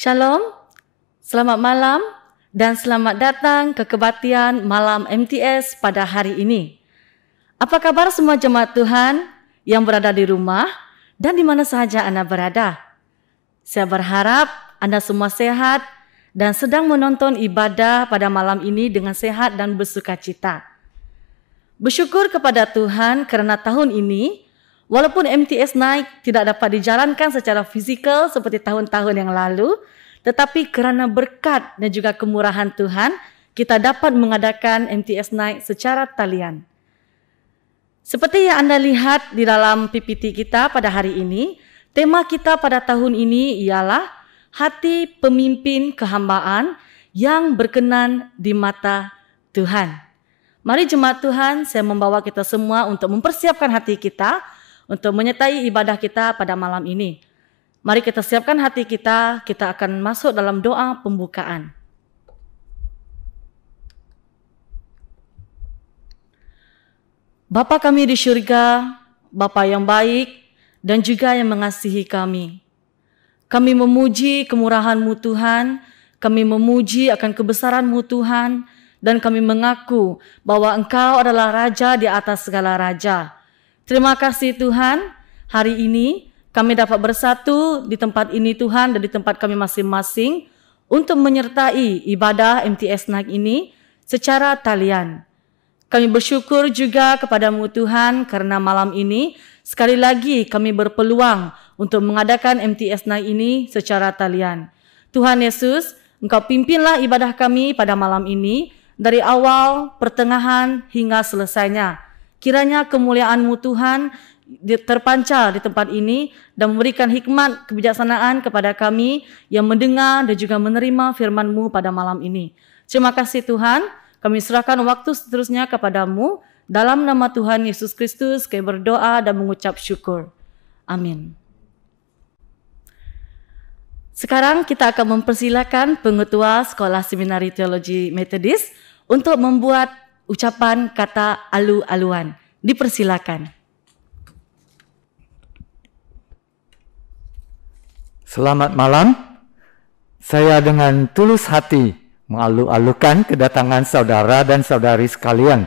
Shalom, selamat malam dan selamat datang ke kebaktian malam MTS pada hari ini. Apa kabar semua jemaat Tuhan yang berada di rumah dan di mana sahaja Anda berada? Saya berharap Anda semua sehat dan sedang menonton ibadah pada malam ini dengan sehat dan bersukacita. Bersyukur kepada Tuhan karena tahun ini, walaupun MTS Night tidak dapat dijalankan secara fisikal seperti tahun-tahun yang lalu, tetapi karena berkat dan juga kemurahan Tuhan, kita dapat mengadakan MTS Night secara talian. Seperti yang Anda lihat di dalam PPT kita pada hari ini, tema kita pada tahun ini ialah hati pemimpin kehambaan yang berkenan di mata Tuhan. Mari jemaat Tuhan, saya membawa kita semua untuk mempersiapkan hati kita untuk menyertai ibadah kita pada malam ini. Mari kita siapkan hati kita akan masuk dalam doa pembukaan. Bapa kami di syurga, Bapa yang baik dan juga yang mengasihi kami. Kami memuji kemurahan-Mu Tuhan, kami memuji akan kebesaran-Mu Tuhan, dan kami mengaku bahwa Engkau adalah Raja di atas segala Raja. Terima kasih Tuhan, hari ini kami dapat bersatu di tempat ini Tuhan dan di tempat kami masing-masing untuk menyertai ibadah MTS Night ini secara talian. Kami bersyukur juga kepada-Mu Tuhan karena malam ini sekali lagi kami berpeluang untuk mengadakan MTS Night ini secara talian. Tuhan Yesus, Engkau pimpinlah ibadah kami pada malam ini dari awal, pertengahan hingga selesainya. Kiranya kemuliaan-Mu Tuhan terpancar di tempat ini dan memberikan hikmat kebijaksanaan kepada kami yang mendengar dan juga menerima firman-Mu pada malam ini. Terima kasih Tuhan, kami serahkan waktu seterusnya kepada-Mu. Dalam nama Tuhan Yesus Kristus kami berdoa dan mengucap syukur. Amin. Sekarang kita akan mempersilakan pengetua Sekolah Seminari Teologi Metodis untuk membuat ucapan kata alu-aluan. Dipersilakan. Selamat malam. Saya dengan tulus hati mengalu-alukan kedatangan saudara dan saudari sekalian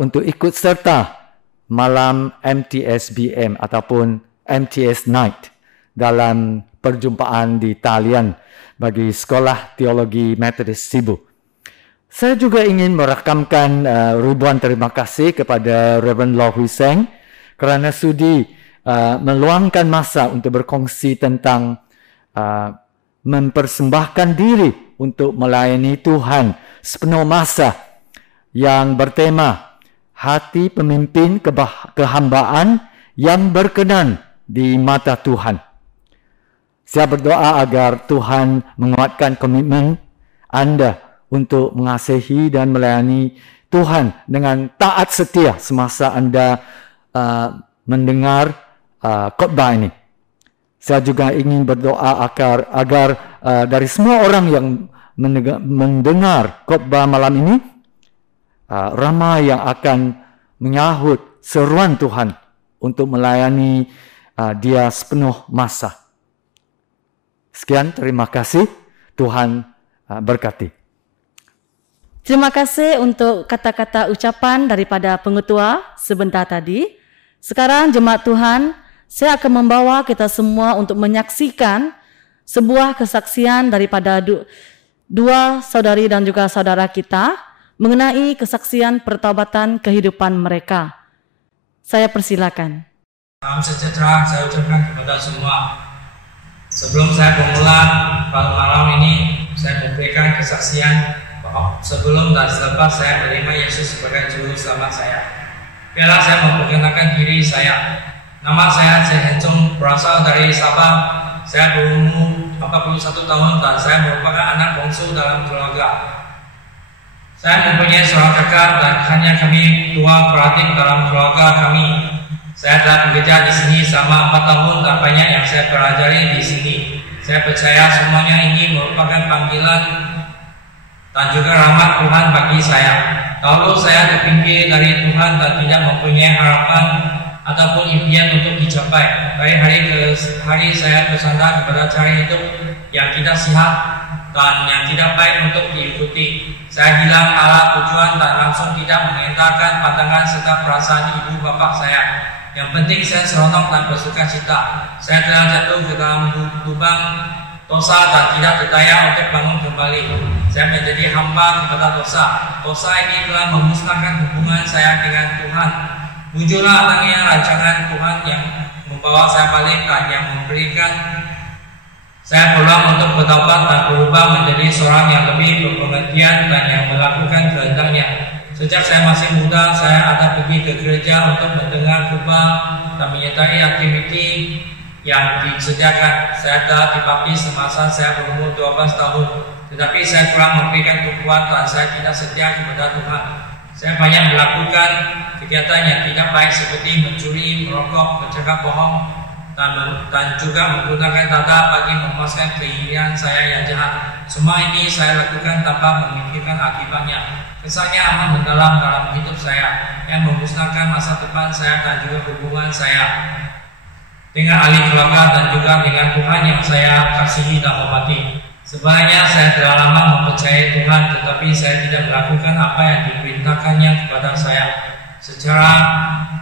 untuk ikut serta malam MTSBM ataupun MTS Night dalam perjumpaan di talian bagi Sekolah Teologi Metodis Sibu. Saya juga ingin merakamkan ribuan terima kasih kepada Reverend Law Hui Seng kerana sudi meluangkan masa untuk berkongsi tentang mempersembahkan diri untuk melayani Tuhan sepenuh masa yang bertema hati pemimpin kehambaan yang berkenan di mata Tuhan. Saya berdoa agar Tuhan menguatkan komitmen Anda untuk mengasihi dan melayani Tuhan dengan taat setia semasa Anda mendengar khotbah ini. Saya juga ingin berdoa agar dari semua orang yang mendengar khotbah malam ini, ramai yang akan menyahut seruan Tuhan untuk melayani Dia sepenuh masa. Sekian, terima kasih. Tuhan berkati. Terima kasih untuk kata-kata ucapan daripada pengetua sebentar tadi. Sekarang jemaat Tuhan, saya akan membawa kita semua untuk menyaksikan sebuah kesaksian daripada dua saudari dan juga saudara kita mengenai kesaksian pertaubatan kehidupan mereka. Saya persilakan. Salam sejahtera saya ucapkan kepada semua. Sebelum saya bermula pada malam ini, saya memberikan kesaksian bahwa sebelum dan selepas saya menerima Yesus sebagai Juru Selamat saya. Biarlah saya memperkenalkan diri saya. Nama saya Zhen Zhong, berasal dari Sabah. Saya berumur 41 tahun dan saya merupakan anak bungsu dalam keluarga. Saya mempunyai seorang kakak dan hanya kami dua beradik dalam keluarga kami. Saya telah bekerja di sini selama 4 tahun dan banyak yang saya pelajari di sini. Saya percaya semuanya ini merupakan panggilan dan juga rahmat Tuhan bagi saya. Kalau saya terpinggir dari Tuhan dan tidak mempunyai harapan ataupun impian untuk dicapai, dari hari ke hari saya bersandar kepada cara hidup yang tidak sehat dan yang tidak baik untuk diikuti. Saya bilang Allah tujuan dan langsung tidak mengentahkan pandangan serta perasaan ibu bapak saya. Yang penting saya seronok dan bersuka cita. Saya telah jatuh ke dalam lubang dosa dan tidak berdaya untuk bangun kembali. Saya menjadi hamba kepada dosa. Dosa ini telah memusnahkan hubungan saya dengan Tuhan. Muncullah datangnya rancangan Tuhan yang membawa saya balik dan yang memberikan saya peluang untuk bertobat dan berubah menjadi seorang yang lebih berpengertian dan yang melakukan kehendaknya. Sejak saya masih muda, saya ada pergi ke gereja untuk mendengar khotbah dan menyertai aktiviti yang disediakan. Saya telah dibaptis semasa saya berumur 12 tahun, tetapi saya kurang memberikan tumpuan dan saya tidak setia kepada Tuhan. Saya banyak melakukan kegiatan yang tidak baik seperti mencuri, merokok, bercakap bohong, dan juga menggunakan data bagi memuaskan keinginan saya yang jahat. Semua ini saya lakukan tanpa memikirkan akibatnya. Kesannya amat mendalam dalam hidup saya yang memusnahkan masa depan saya dan juga hubungan saya dengan ahli keluarga dan juga dengan Tuhan yang saya kasihi dan hormati. Sebenarnya saya telah lama mempercayai Tuhan, tetapi saya tidak melakukan apa yang diperintahkannya kepada saya. Secara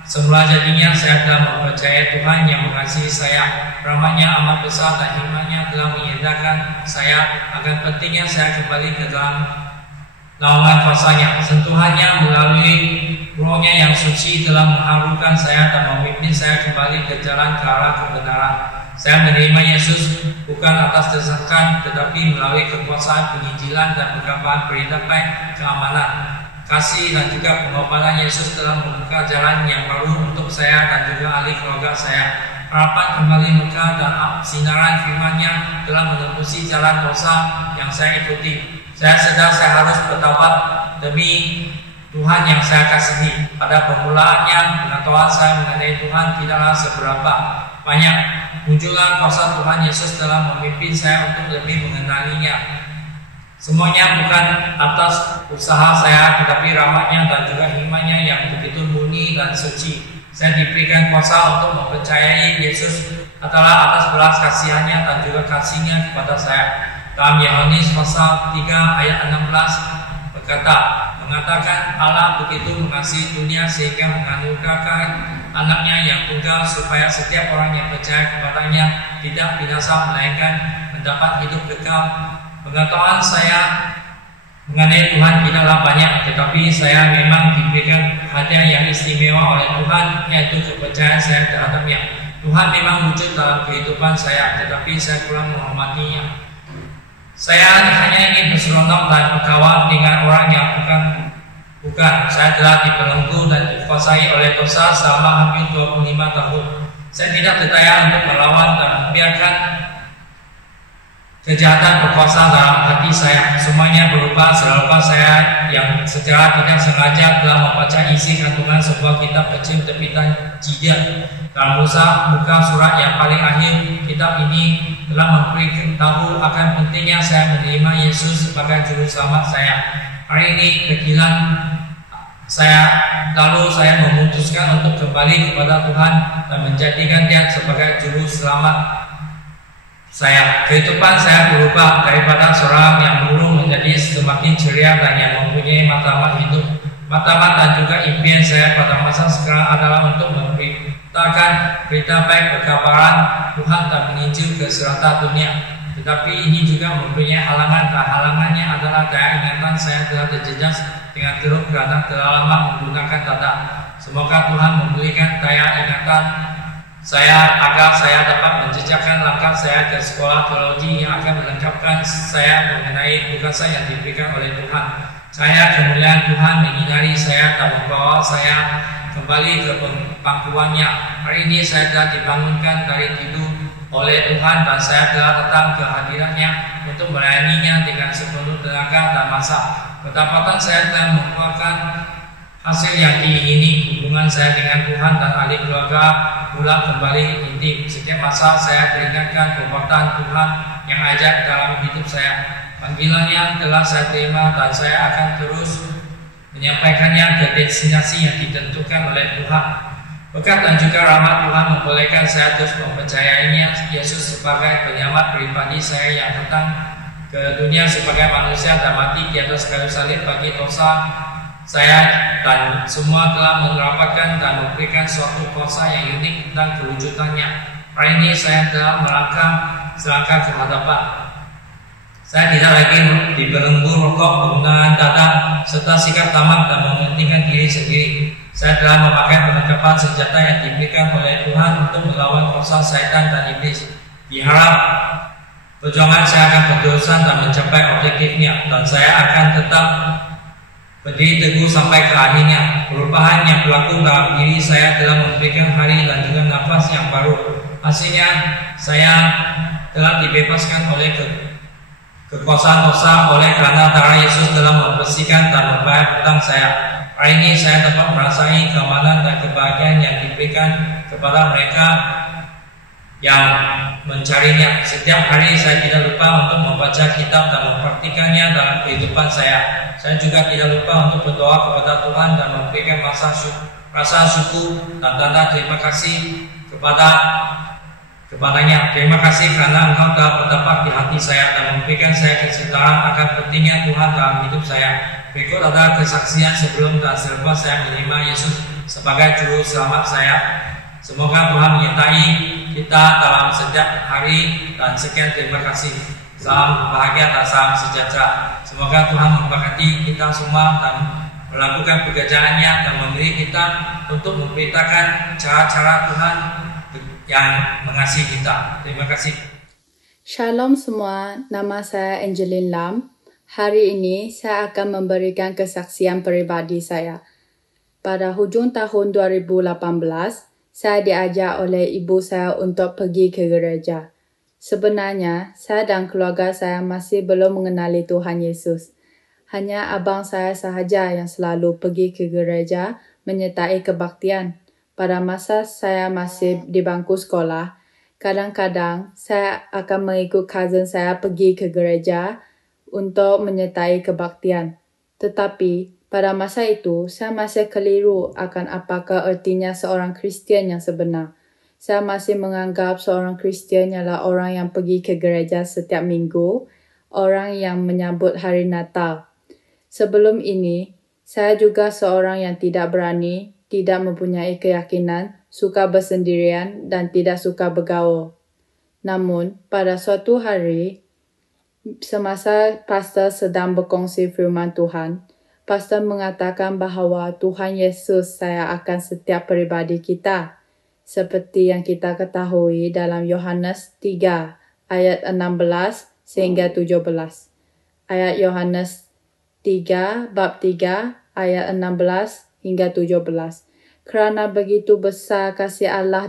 semula jadinya saya telah mempercayai Tuhan yang mengasihi saya. Rahmat-Nya amat besar dan hikmat-Nya telah menyadarkan saya akan pentingnya saya kembali ke dalam naungan kuasa-Nya. Sentuhannya melalui Roh-Nya yang suci telah mengharukan saya dan memimpin saya kembali ke jalan ke arah kebenaran. Saya menerima Yesus bukan atas desakan, tetapi melalui kekuasaan penginjilan dan pengkabaran berita baik keamanan, kasih dan juga pengobatan. Yesus telah membuka jalan yang baru untuk saya dan juga ahli keluarga saya. Harapan kembali Mekah dan sinaran firman-Nya telah menembusi jalan dosa yang saya ikuti. Saya sadar saya harus bertobat demi Tuhan yang saya kasihi. Pada permulaannya, pengetahuan saya mengenai Tuhan tidaklah seberapa banyak. Muncullah kuasa Tuhan Yesus telah memimpin saya untuk lebih mengenalinya. Semuanya bukan atas usaha saya, tetapi rahmat-Nya dan juga hikmat-Nya yang begitu murni dan suci. Saya diberikan kuasa untuk mempercayai Yesus adalah atas belas kasihan-Nya dan juga kasih-Nya kepada saya. Dalam Yohanes pasal 3 ayat 16 mengatakan Allah begitu mengasihi dunia sehingga menganugerahkan Anak-Nya yang tunggal supaya setiap orang yang percaya kepada-Nya tidak binasa melainkan mendapat hidup kekal. Pengetahuan saya mengenai Tuhan tidaklah banyak, tetapi saya memang diberikan hadiah yang istimewa oleh Tuhan, yaitu kepercayaan saya terhadap-Nya. Tuhan memang wujud dalam kehidupan saya, tetapi saya kurang menghormatinya. Saya hanya ingin berseronok dan berkawan dengan orang yang bukan. Saya telah dibelenggu dan dikuasai oleh dosa selama hampir 25 tahun. Saya tidak berdaya untuk melawan dan membiarkan kejahatan berkuasa dalam hati saya. Semuanya berubah selepas saya yang secara tidak sengaja telah membaca isi kandungan sebuah kitab kecil terbitan Jiddah. Dalam buka surat yang paling akhir kitab ini telah memberitahu akan pentingnya saya menerima Yesus sebagai juru selamat saya. Hari ini kegilaan lalu saya memutuskan untuk kembali kepada Tuhan dan menjadikan Dia sebagai juru selamat saya. Kehidupan saya berubah daripada seorang yang murung menjadi semakin ceria dan yang mempunyai matlamat hidup. Matlamat dan juga impian saya pada masa sekarang adalah untuk memberitakan berita baik berkabaran Tuhan dan menginjil ke serata dunia. Tetapi ini juga mempunyai halangan, dan halangannya adalah daya ingatan saya telah terjejas dengan teruk karena telah lama menggunakan data. Semoga Tuhan memberikan daya ingatan saya agar saya dapat menjejakkan langkah saya ke sekolah teologi yang akan melengkapkan saya mengenai tugas yang diberikan oleh Tuhan. Saya kemuliaan Tuhan menyinari saya dan membawa saya kembali ke pangkuannya. Hari ini saya telah dibangunkan dari tidur oleh Tuhan dan saya telah datang ke hadiratnya untuk melayaninya dengan sepenuh tenaga dan masa. Kedapatan saya telah mengeluarkan hasil yang diingini. Hubungan saya dengan Tuhan dan ahli keluarga pula kembali intim. Setiap masa saya teringatkan perbuatan Tuhan yang ajaib dalam hidup saya. Panggilannya telah saya terima dan saya akan terus menyampaikannya ke destinasi yang ditentukan oleh Tuhan. Berkat dan juga rahmat Tuhan membolehkan saya terus mempercayainya Yesus sebagai penyelamat pribadi saya yang datang ke dunia sebagai manusia dan mati di atas kayu salib bagi dosa saya, dan semua telah menerapkan dan memberikan suatu kuasa yang unik tentang kewujudannya. Hari ini saya telah selangkah ke hadapan. Saya tidak lagi dibelenggu rokok, penggunaan dada, serta sikap tamak dan mementingkan diri sendiri. Saya telah memakai perlengkapan senjata yang diberikan oleh Tuhan untuk melawan kuasa syaitan dan iblis. Diharap perjuangan saya akan berterusan dan mencapai objektifnya, dan saya akan tetap berdiri teguh sampai ke akhirnya. Perubahan yang berlaku dalam diri saya telah memberikan hari dan juga nafas yang baru. Hasilnya, saya telah dibebaskan oleh kekuasaan dosa oleh karena darah Yesus telah membersihkan dan membayar hutang saya. Hari ini saya dapat merasai keamanan dan kebahagiaan yang diberikan kepada mereka yang mencarinya. Setiap hari saya tidak lupa untuk membaca kitab dan mempraktikannya dalam kehidupan saya. Saya juga tidak lupa untuk berdoa kepada Tuhan dan memberikan rasa syukur dan tanda terima kasih kepadanya. Terima kasih karena Engkau telah bertempat di hati saya dan memberikan saya kesadaran akan pentingnya Tuhan dalam hidup saya. Berikut adalah kesaksian sebelum dan selepas saya menerima Yesus sebagai juru selamat saya. Semoga Tuhan menyertai kita dalam setiap hari, dan sekian terima kasih. Salam bahagia dan salam sejahtera. Semoga Tuhan memberkati kita semua dan melakukan pekerjaannya dan memberi kita untuk memberitakan cara-cara Tuhan yang mengasihi kita. Terima kasih. Shalom semua, nama saya Angeline Lam. Hari ini saya akan memberikan kesaksian pribadi saya. Pada hujung tahun 2018, saya diajak oleh ibu saya untuk pergi ke gereja. Sebenarnya, saya dan keluarga saya masih belum mengenali Tuhan Yesus. Hanya abang saya sahaja yang selalu pergi ke gereja menyertai kebaktian. Pada masa saya masih di bangku sekolah, kadang-kadang saya akan mengikut cousin saya pergi ke gereja untuk menyertai kebaktian. Tetapi, pada masa itu, saya masih keliru akan apakah artinya seorang Kristian yang sebenar. Saya masih menganggap seorang Kristian ialah orang yang pergi ke gereja setiap minggu, orang yang menyambut hari Natal. Sebelum ini, saya juga seorang yang tidak berani, tidak mempunyai keyakinan, suka bersendirian dan tidak suka bergaul. Namun, pada suatu hari, semasa pastor sedang berkongsi firman Tuhan, pastor mengatakan bahawa Tuhan Yesus sayang akan setiap pribadi kita, seperti yang kita ketahui dalam Yohanes 3 ayat 16 sehingga 17. Ayat Yohanes 3 bab 3 ayat 16 hingga 17. Kerana begitu besar kasih Allah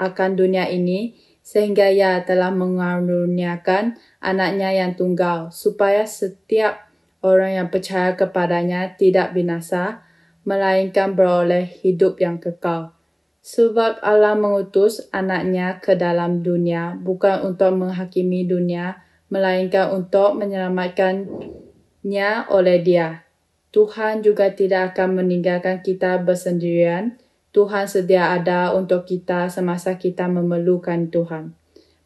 akan dunia ini, sehingga Ia telah mengaruniakan anaknya yang tunggal, supaya setiap orang yang percaya kepadanya tidak binasa, melainkan beroleh hidup yang kekal. Sebab Allah mengutus anaknya ke dalam dunia, bukan untuk menghakimi dunia, melainkan untuk menyelamatkannya oleh Dia. Tuhan juga tidak akan meninggalkan kita bersendirian. Tuhan sedia ada untuk kita semasa kita memerlukan Tuhan.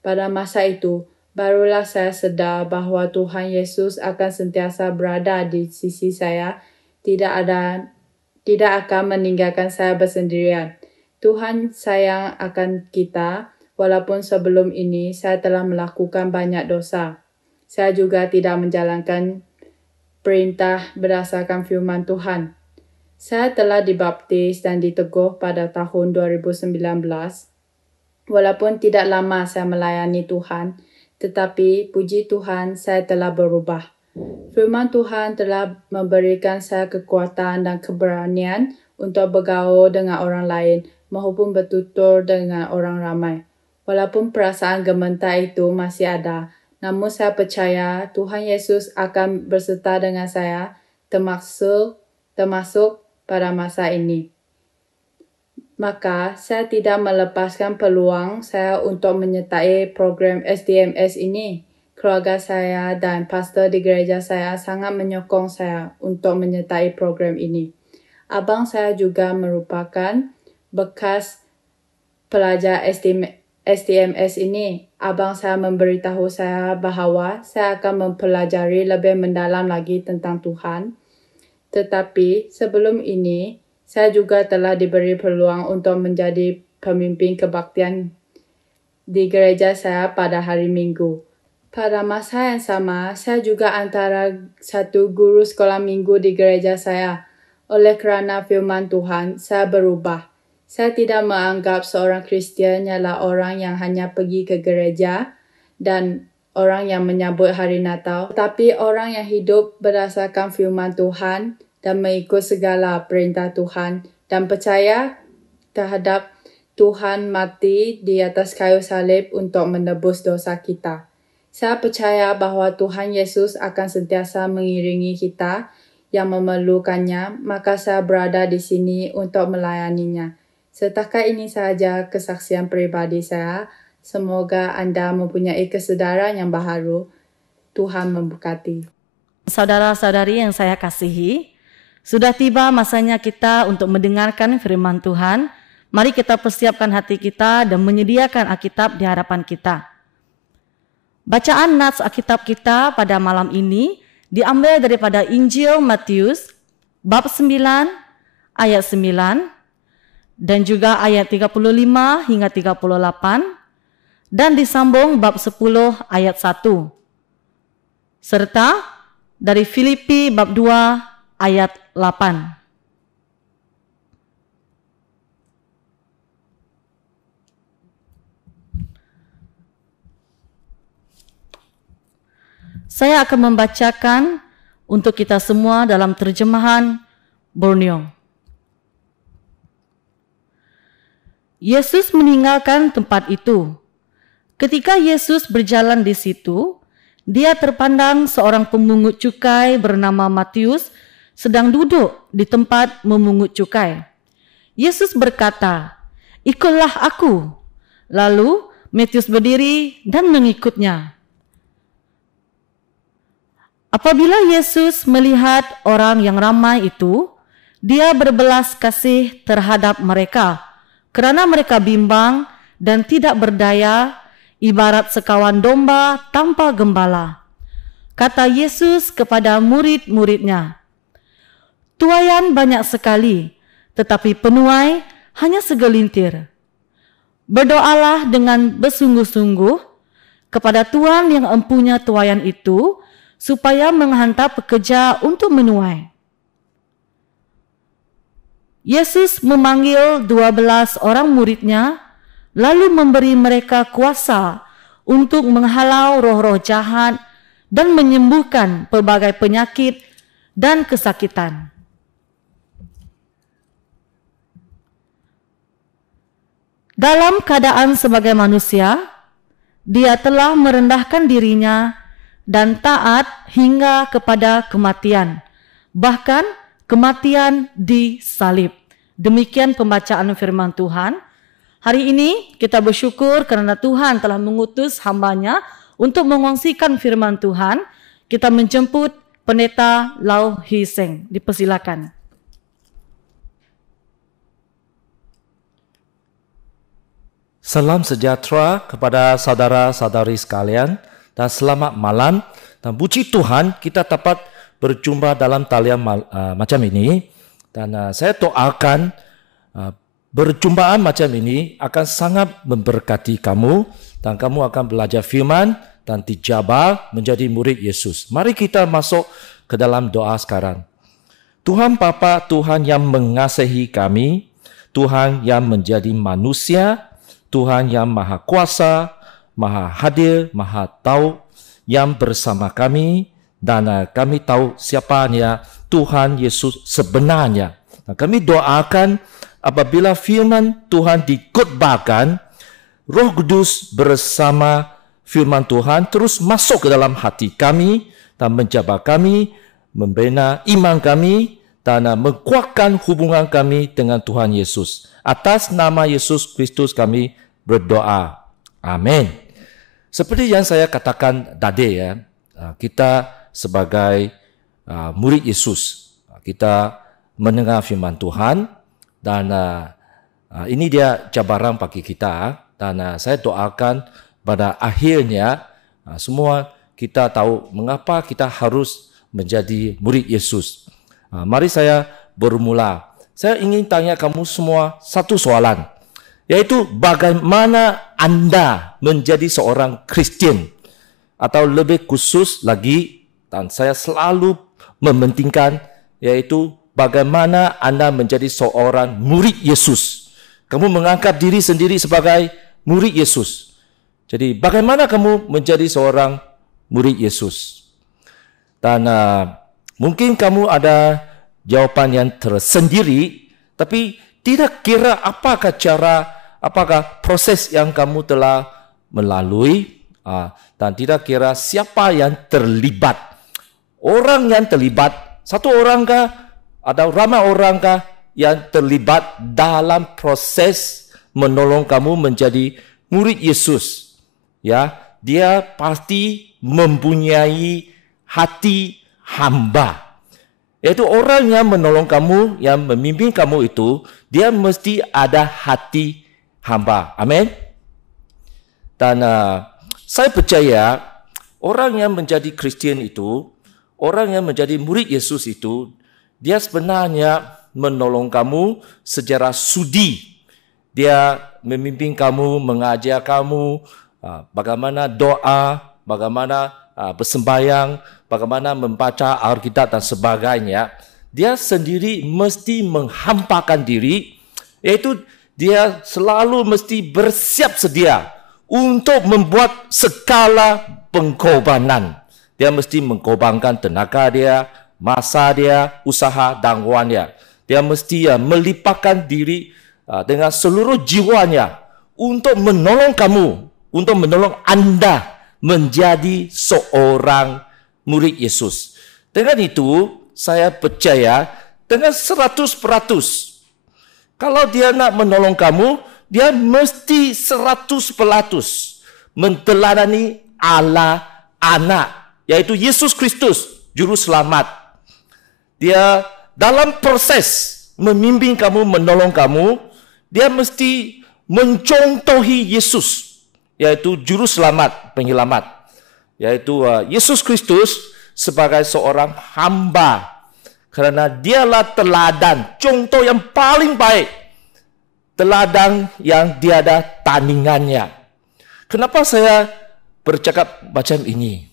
Pada masa itu, barulah saya sedar bahawa Tuhan Yesus akan sentiasa berada di sisi saya, tidak akan meninggalkan saya bersendirian. Tuhan sayang akan kita, walaupun sebelum ini saya telah melakukan banyak dosa. Saya juga tidak menjalankan perintah berdasarkan firman Tuhan. Saya telah dibaptis dan diteguh pada tahun 2019. Walaupun tidak lama saya melayani Tuhan, tetapi puji Tuhan saya telah berubah. Firman Tuhan telah memberikan saya kekuatan dan keberanian untuk bergaul dengan orang lain maupun bertutur dengan orang ramai. Walaupun perasaan gementar itu masih ada, namun saya percaya Tuhan Yesus akan berserta dengan saya termasuk pada masa ini. Maka saya tidak melepaskan peluang saya untuk menyertai program SDMS ini. Keluarga saya dan pastor di gereja saya sangat menyokong saya untuk menyertai program ini. Abang saya juga merupakan bekas pelajar STMS ini, abang saya memberitahu saya bahawa saya akan mempelajari lebih mendalam lagi tentang Tuhan. Tetapi sebelum ini, saya juga telah diberi peluang untuk menjadi pemimpin kebaktian di gereja saya pada hari Minggu. Pada masa yang sama, saya juga antara satu guru sekolah minggu di gereja saya. Oleh kerana firman Tuhan, saya berubah. Saya tidak menganggap seorang Kristian ialah orang yang hanya pergi ke gereja dan orang yang menyambut hari Natal, tetapi orang yang hidup berdasarkan firman Tuhan dan mengikut segala perintah Tuhan dan percaya terhadap Tuhan mati di atas kayu salib untuk menebus dosa kita. Saya percaya bahawa Tuhan Yesus akan sentiasa mengiringi kita yang memerlukannya, maka saya berada di sini untuk melayaninya. Setakat ini sahaja kesaksian peribadi saya. Semoga anda mempunyai kesedaran yang baharu. Tuhan memberkati. Saudara-saudari yang saya kasihi, sudah tiba masanya kita untuk mendengarkan firman Tuhan. Mari kita persiapkan hati kita dan menyediakan Alkitab di hadapan kita. Bacaan nats Alkitab kita pada malam ini diambil daripada Injil Matius bab 9 ayat 9 dan juga ayat 35 hingga 38 dan disambung bab 10 ayat 1 serta dari Filipi bab 2 ayat 8. Saya akan membacakan untuk kita semua dalam terjemahan Borneo. Yesus meninggalkan tempat itu. Ketika Yesus berjalan di situ, dia terpandang seorang pemungut cukai bernama Matius sedang duduk di tempat memungut cukai. Yesus berkata, "Ikutlah aku." Lalu Matius berdiri dan mengikutnya. Apabila Yesus melihat orang yang ramai itu, dia berbelas kasih terhadap mereka, kerana mereka bimbang dan tidak berdaya, ibarat sekawan domba tanpa gembala. Kata Yesus kepada murid-muridnya, "Tuaian banyak sekali, tetapi penuai hanya segelintir. Berdoalah dengan bersungguh-sungguh kepada Tuhan yang empunya tuaian itu, supaya menghantar pekerja untuk menuai." Yesus memanggil 12 orang muridnya, lalu memberi mereka kuasa untuk menghalau roh-roh jahat dan menyembuhkan pelbagai penyakit dan kesakitan. Dalam keadaan sebagai manusia, dia telah merendahkan dirinya dan taat hingga kepada kematian, bahkan kematian di salib. Demikian pembacaan firman Tuhan. Hari ini kita bersyukur kerana Tuhan telah mengutus hamba-Nya untuk mengongsikan firman Tuhan. Kita menjemput Pendeta Lau Hee Seng. Dipersilakan. Salam sejahtera kepada saudara-saudari sekalian. Dan selamat malam, dan puji Tuhan kita dapat berjumpa dalam talian macam ini. Dan saya doakan berjumpaan macam ini akan sangat memberkati kamu, dan kamu akan belajar firman dan dijabar menjadi murid Yesus. Mari kita masuk ke dalam doa sekarang. Tuhan Bapa, Tuhan yang mengasihi kami, Tuhan yang menjadi manusia, Tuhan yang maha kuasa, maha hadir, maha tahu, yang bersama kami, dan kami tahu siapanya Tuhan Yesus sebenarnya. Kami doakan apabila firman Tuhan dikutbahkan, Roh Kudus bersama firman Tuhan terus masuk ke dalam hati kami dan menjabar kami, membina iman kami, dan menguatkan hubungan kami dengan Tuhan Yesus. Atas nama Yesus Kristus kami berdoa. Amin. Seperti yang saya katakan tadi, ya, kita sebagai murid Yesus, kita mendengar firman Tuhan dan Ini dia cabaran bagi kita, dan saya doakan pada akhirnya semua kita tahu mengapa kita harus menjadi murid Yesus. Mari saya bermula. Saya ingin tanya kamu semua satu soalan, yaitu bagaimana Anda menjadi seorang Kristian? Atau lebih khusus lagi, dan saya selalu mementingkan, yaitu bagaimana Anda menjadi seorang murid Yesus. Kamu menganggap diri sendiri sebagai murid Yesus. Jadi bagaimana kamu menjadi seorang murid Yesus? Dan mungkin kamu ada jawapan yang tersendiri, tapi tidak kira apakah proses yang kamu telah melalui, dan tidak kira siapa yang terlibat. Orang yang terlibat, satu orang kah atau ramai orang kah yang terlibat dalam proses menolong kamu menjadi murid Yesus. Ya, dia pasti mempunyai hati hamba. Yaitu orang yang menolong kamu, yang memimpin kamu itu, dia mesti ada hati hamba. Amin. Dan saya percaya orang yang menjadi Kristian itu, orang yang menjadi murid Yesus itu, dia sebenarnya menolong kamu secara sudi. Dia memimpin kamu, mengajar kamu bagaimana doa, bagaimana bersembahyang, bagaimana membaca Alkitab dan sebagainya. Dia sendiri mesti menghampakan diri, yaitu dia selalu mesti bersiap sedia untuk membuat segala pengorbanan. Dia mesti mengorbankan tenaga dia, masa dia, usaha dan wangnya. Dia mesti melipatkan diri dengan seluruh jiwanya untuk menolong kamu, untuk menolong Anda menjadi seorang murid Yesus. Dengan itu, saya percaya dengan 100%. Kalau dia nak menolong kamu, dia mesti 100% menteladani Allah Anak, yaitu Yesus Kristus, Juru Selamat. Dia dalam proses memimpin kamu, menolong kamu, dia mesti mencontohi Yesus, yaitu Juru Selamat, Penyelamat, yaitu Yesus Kristus sebagai seorang hamba. Kerana dialah teladan, contoh yang paling baik, teladan yang tiada tandingannya. Kenapa saya bercakap macam ini?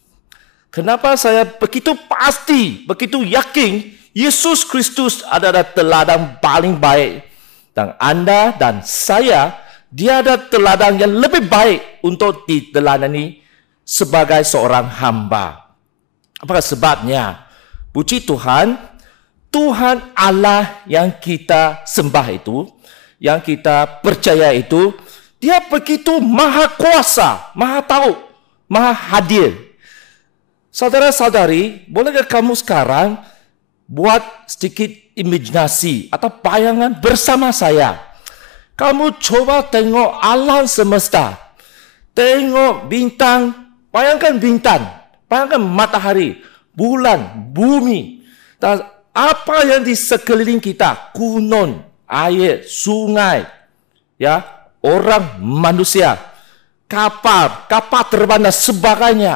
Kenapa saya begitu pasti, begitu yakin Yesus Kristus adalah teladan paling baik, dan Anda dan saya, dia ada teladan yang lebih baik untuk diteladani sebagai seorang hamba. Apakah sebabnya? Puji Tuhan, Tuhan Allah yang kita sembah itu, yang kita percaya itu, dia begitu maha kuasa, maha tahu, maha hadir. Saudara-saudari, bolehkah kamu sekarang buat sedikit imajinasi atau bayangan bersama saya? Kamu coba tengok alam semesta. Tengok bintang, bayangkan matahari, bulan, bumi. Dan apa yang di sekeliling kita, gunung, air, sungai, ya, orang, manusia, kapal terbang dan sebagainya.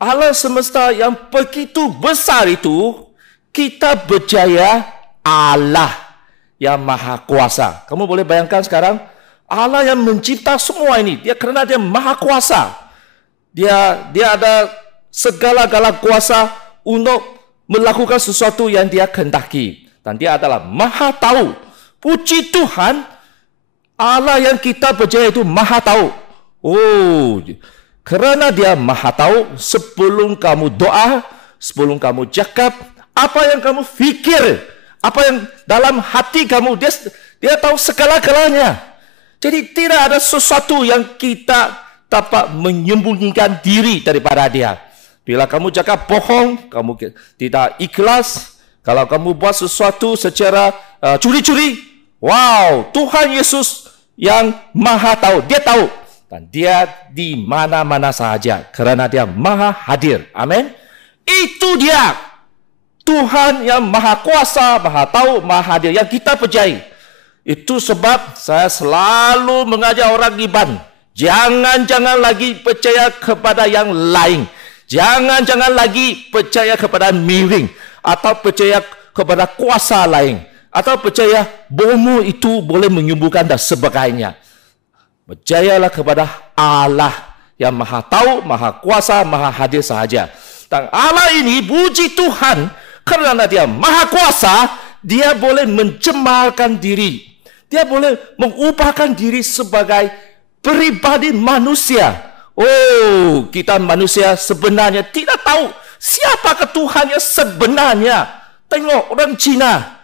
Alam semesta yang begitu besar itu, kita percaya Allah yang maha kuasa. Kamu boleh bayangkan sekarang, Allah yang mencipta semua ini, kerana dia maha kuasa. Dia ada segala-gala kuasa untuk melakukan sesuatu yang dia kehendaki. Dan dia adalah maha tahu. Puji Tuhan, Allah yang kita percaya itu maha tahu. Kerana dia maha tahu, sebelum kamu doa, sebelum kamu cakap, apa yang kamu fikir, apa yang dalam hati kamu, dia tahu segala-galanya. Jadi tidak ada sesuatu yang kita dapat menyembunyikan diri daripada dia. Bila kamu cakap bohong, kamu tidak ikhlas, kalau kamu buat sesuatu secara curi-curi, wow, Tuhan Yesus yang maha tahu, dia tahu. Dan dia di mana-mana sahaja, kerana dia maha hadir. Amin. Itu dia, Tuhan yang maha kuasa, maha tahu, maha hadir, yang kita percaya. Itu sebab saya selalu mengajar orang Iban, jangan lagi percaya kepada yang lain. Jangan lagi percaya kepada miring, atau percaya kepada kuasa lain, atau percaya bomo itu boleh menyembuhkan dan sebagainya. Percayalah kepada Allah yang maha tahu, maha kuasa, maha hadir sahaja. Dan Allah ini, puji Tuhan, kerana dia maha kuasa, dia boleh mencemarkan diri. Dia boleh mengubahkan diri sebagai pribadi manusia. Oh, kita manusia sebenarnya tidak tahu siapakah Tuhan yang sebenarnya. Tengok orang Cina,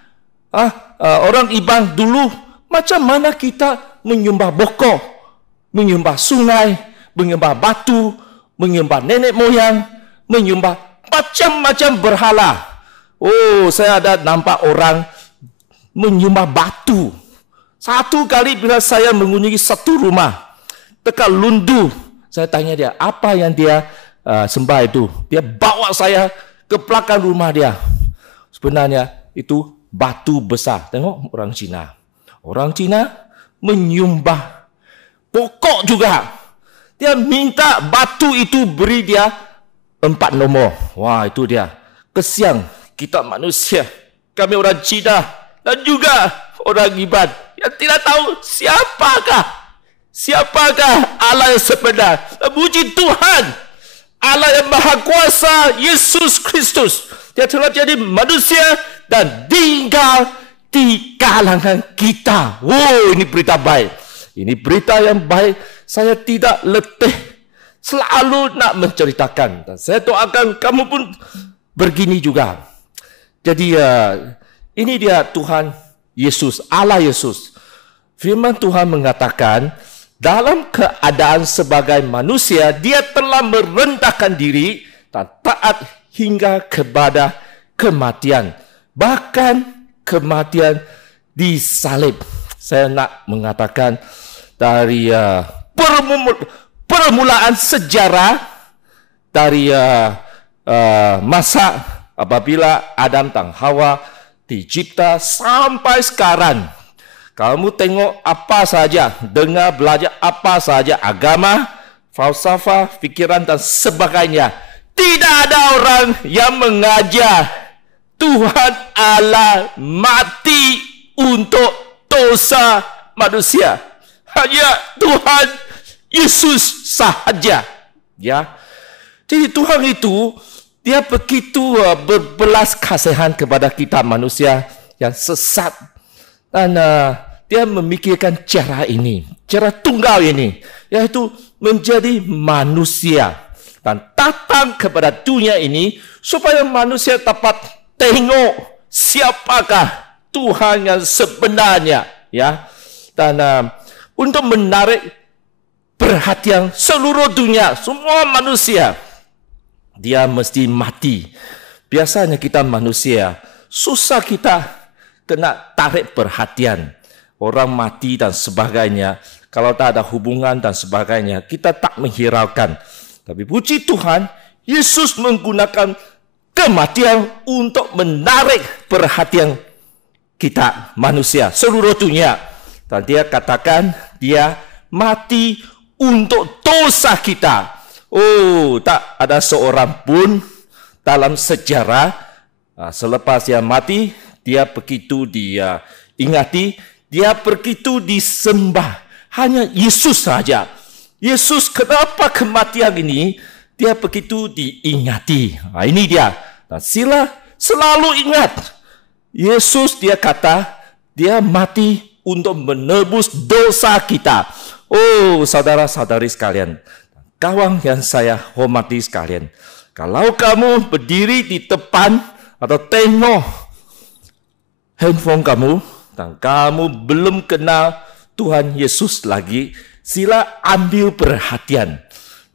orang Iban dulu, macam mana kita menyembah bokok, menyembah sungai, menyembah batu, menyembah nenek moyang, menyembah macam-macam berhala. Oh, saya ada nampak orang menyembah batu. Satu kali bila saya mengunjungi satu rumah dekat Lundu, saya tanya dia, apa yang dia sembah itu? Dia bawa saya ke belakang rumah dia. Sebenarnya itu batu besar. Tengok orang Cina. Orang Cina menyembah pokok juga. Dia minta batu itu beri dia 4 nombor. Wah, itu dia. Kesian kita manusia. Kami orang Cina dan juga orang Iban yang tidak tahu siapakah Allah yang sebenar. Puji Tuhan, Allah yang maha kuasa, Yesus Kristus, dia telah jadi manusia dan tinggal di kalangan kita. Wow, ini berita baik. Ini berita yang baik. Saya tidak letih, selalu nak menceritakan. Dan saya doakan kamu pun begini juga. Jadi ini dia Tuhan Yesus, Allah Yesus. Firman Tuhan mengatakan, dalam keadaan sebagai manusia, dia telah merendahkan diri dan taat hingga kepada kematian. Bahkan kematian disalib. Saya nak mengatakan dari permulaan sejarah, dari masa apabila Adam dan Hawa dicipta sampai sekarang. Kamu tengok apa saja, dengar, belajar apa saja, agama, falsafah, fikiran dan sebagainya. Tidak ada orang yang mengajar Tuhan Allah mati untuk dosa manusia. Hanya Tuhan Yesus sahaja. Ya. Jadi Tuhan itu, dia begitu berbelas kasihan kepada kita manusia yang sesat. Dan dia memikirkan cara ini, cara tunggal ini, yaitu menjadi manusia dan datang kepada dunia ini supaya manusia dapat tengok siapakah Tuhan yang sebenarnya, ya. Dan untuk menarik perhatian seluruh dunia, semua manusia, dia mesti mati. Biasanya kita manusia, susah kita kena tarik perhatian. Orang mati dan sebagainya. Kalau tak ada hubungan dan sebagainya, kita tak menghiraukan. Tapi puji Tuhan, Yesus menggunakan kematian untuk menarik perhatian kita manusia, seluruh dunia. Dan dia katakan, dia mati untuk dosa kita. Oh, tak ada seorang pun dalam sejarah selepas dia mati, dia begitu dia ingati, dia begitu disembah. Hanya Yesus saja. Yesus, kenapa kematian ini dia begitu diingati? Ini dia. Dan selalu ingat. Yesus dia kata, dia mati untuk menebus dosa kita. Oh, saudara-saudari sekalian, kawan yang saya hormati sekalian, kalau kamu berdiri di depan atau tengok handphone kamu dan kamu belum kenal Tuhan Yesus lagi, sila ambil perhatian.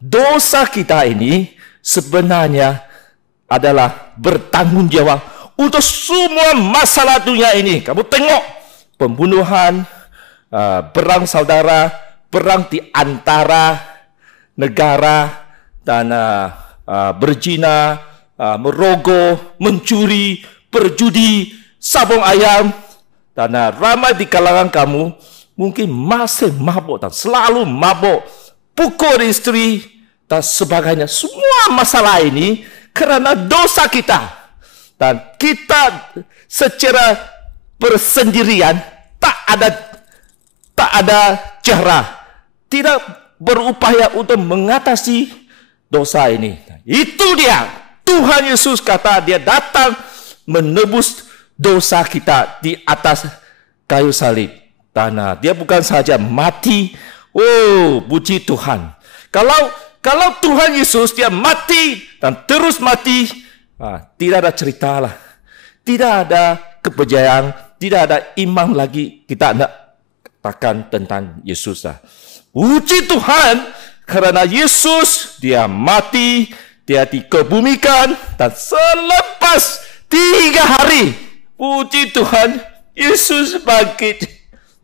Dosa kita ini sebenarnya adalah bertanggungjawab untuk semua masalah dunia ini. Kamu tengok pembunuhan, perang saudara, perang di antara negara, dan berzina, merogoh, mencuri, berjudi, sabung ayam, Dan ramai di kalangan kamu mungkin masih mabuk dan selalu mabuk, pukul istri dan sebagainya. Semua masalah ini kerana dosa kita. Dan kita secara bersendirian tak ada cara, tidak berupaya untuk mengatasi dosa ini. Itu dia. Tuhan Yesus kata dia datang menebus dosa kita di atas kayu salib. Dan dia bukan saja mati. Oh, puji Tuhan. Kalau Tuhan Yesus dia mati dan terus mati, tidak ada cerita lah. Tidak ada kepercayaan, tidak ada iman lagi kita nak katakan tentang Yesus lah. Puji Tuhan, kerana Yesus dia mati, dia dikebumikan, dan selepas 3 hari, puji Tuhan, Yesus bangkit.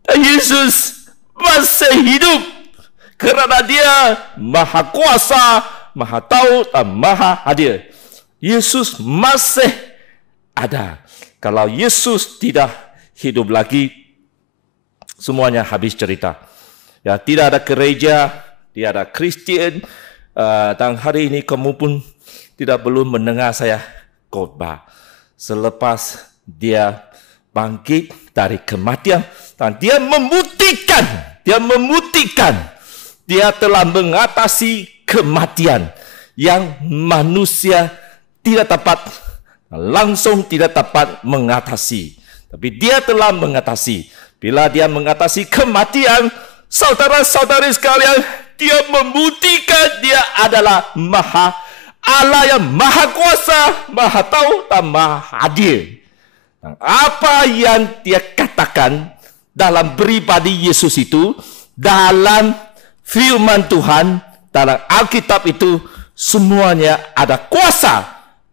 Dan Yesus masih hidup. Kerana dia maha kuasa, maha tahu, dan maha hadir. Yesus masih ada. Kalau Yesus tidak hidup lagi, semuanya habis cerita. Ya, tidak ada gereja, tidak ada Kristian. Dan hari ini kamu pun tidak perlu mendengar saya khotbah. Selepas dia bangkit dari kematian dan dia membuktikan dia telah mengatasi kematian yang manusia tidak dapat langsung tidak dapat mengatasi. Tapi dia telah mengatasi. Bila dia mengatasi kematian, saudara-saudari sekalian, dia membuktikan dia adalah Allah yang maha kuasa, maha tahu dan maha hadir. Dan apa yang dia katakan dalam pribadi Yesus itu, dalam firman Tuhan, dalam Alkitab itu, semuanya ada kuasa,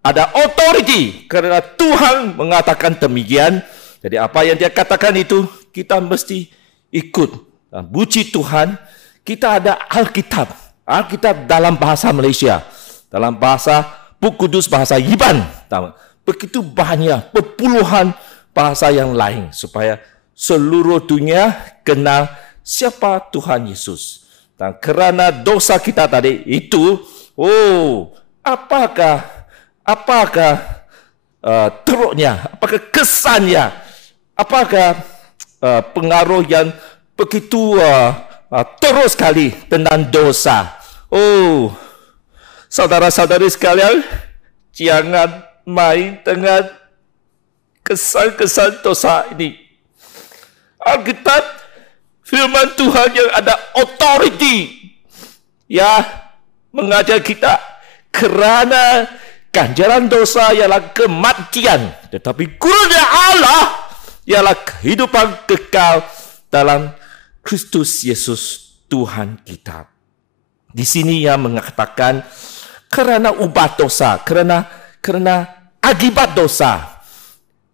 ada authority. Kerana Tuhan mengatakan demikian, jadi apa yang dia katakan itu, kita mesti ikut. Dan puji Tuhan, kita ada Alkitab. Alkitab dalam bahasa Malaysia, dalam bahasa Buku Kudus, bahasa Iban. Begitu banyak, berpuluhan bahasa yang lain. Supaya seluruh dunia kenal siapa Tuhan Yesus. Dan kerana dosa kita tadi itu, apakah teruknya, apakah kesannya, apakah pengaruh yang begitu teruk sekali tentang dosa. Saudara-saudari sekalian, jangan main dengan kesan-kesan dosa ini. Alkitab, firman Tuhan yang ada authority, ya, mengajar kita kerana ganjaran dosa ialah kematian, tetapi kurnia Allah ialah kehidupan kekal dalam Kristus Yesus Tuhan kita. Di sini ia mengatakan kerana ubah dosa, kerana akibat dosa,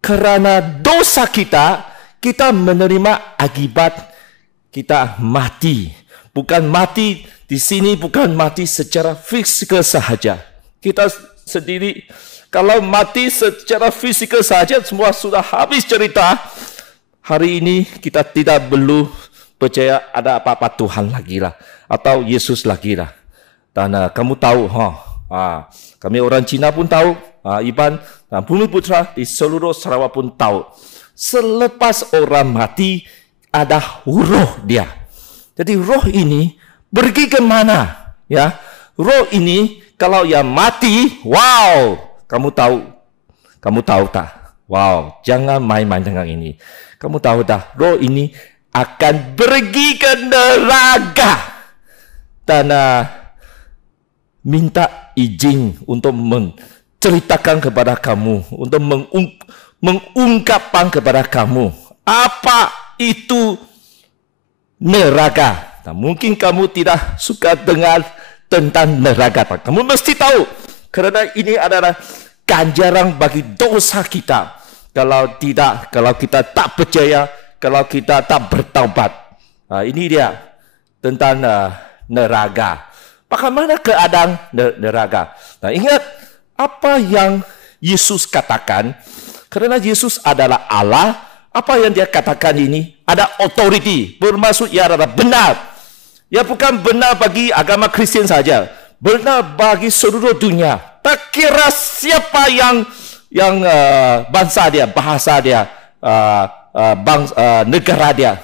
kerana dosa kita menerima akibat kita mati. Bukan mati di sini, bukan mati secara fisikal sahaja. Kita sendiri kalau mati secara fisikal sahaja semua sudah habis cerita. Hari ini kita tidak perlu percaya ada apa-apa Tuhan lagi lah, atau Yesus lagi lah. Dan kamu tahu, kami orang Cina pun tahu, Iban dan Bumi Putra di seluruh Sarawak pun tahu. Selepas orang mati, ada roh dia. Jadi roh ini pergi ke mana? Ya, roh ini kalau yang mati, kamu tahu tak? Jangan main-main dengan ini. Kamu tahu tak? Roh ini akan pergi ke neraka dan minta izin untuk menceritakan kepada kamu, untuk mengungkapkan kepada kamu apa itu neraka. Nah, mungkin kamu tidak suka dengar tentang neraka. Kamu mesti tahu, kerana ini adalah ganjaran bagi dosa kita. Kalau kita tak percaya, kalau kita tak bertaubat. Ini dia tentang neraka. Bagaimana keadaan neraka? Nah, ingat apa yang Yesus katakan. Kerana Yesus adalah Allah, Apa yang dia katakan ini ada authority, bermaksud ia adalah benar. Ia bukan benar bagi agama Kristian saja, benar bagi seluruh dunia. Tak kira siapa yang bangsa dia, bahasa dia, negara dia.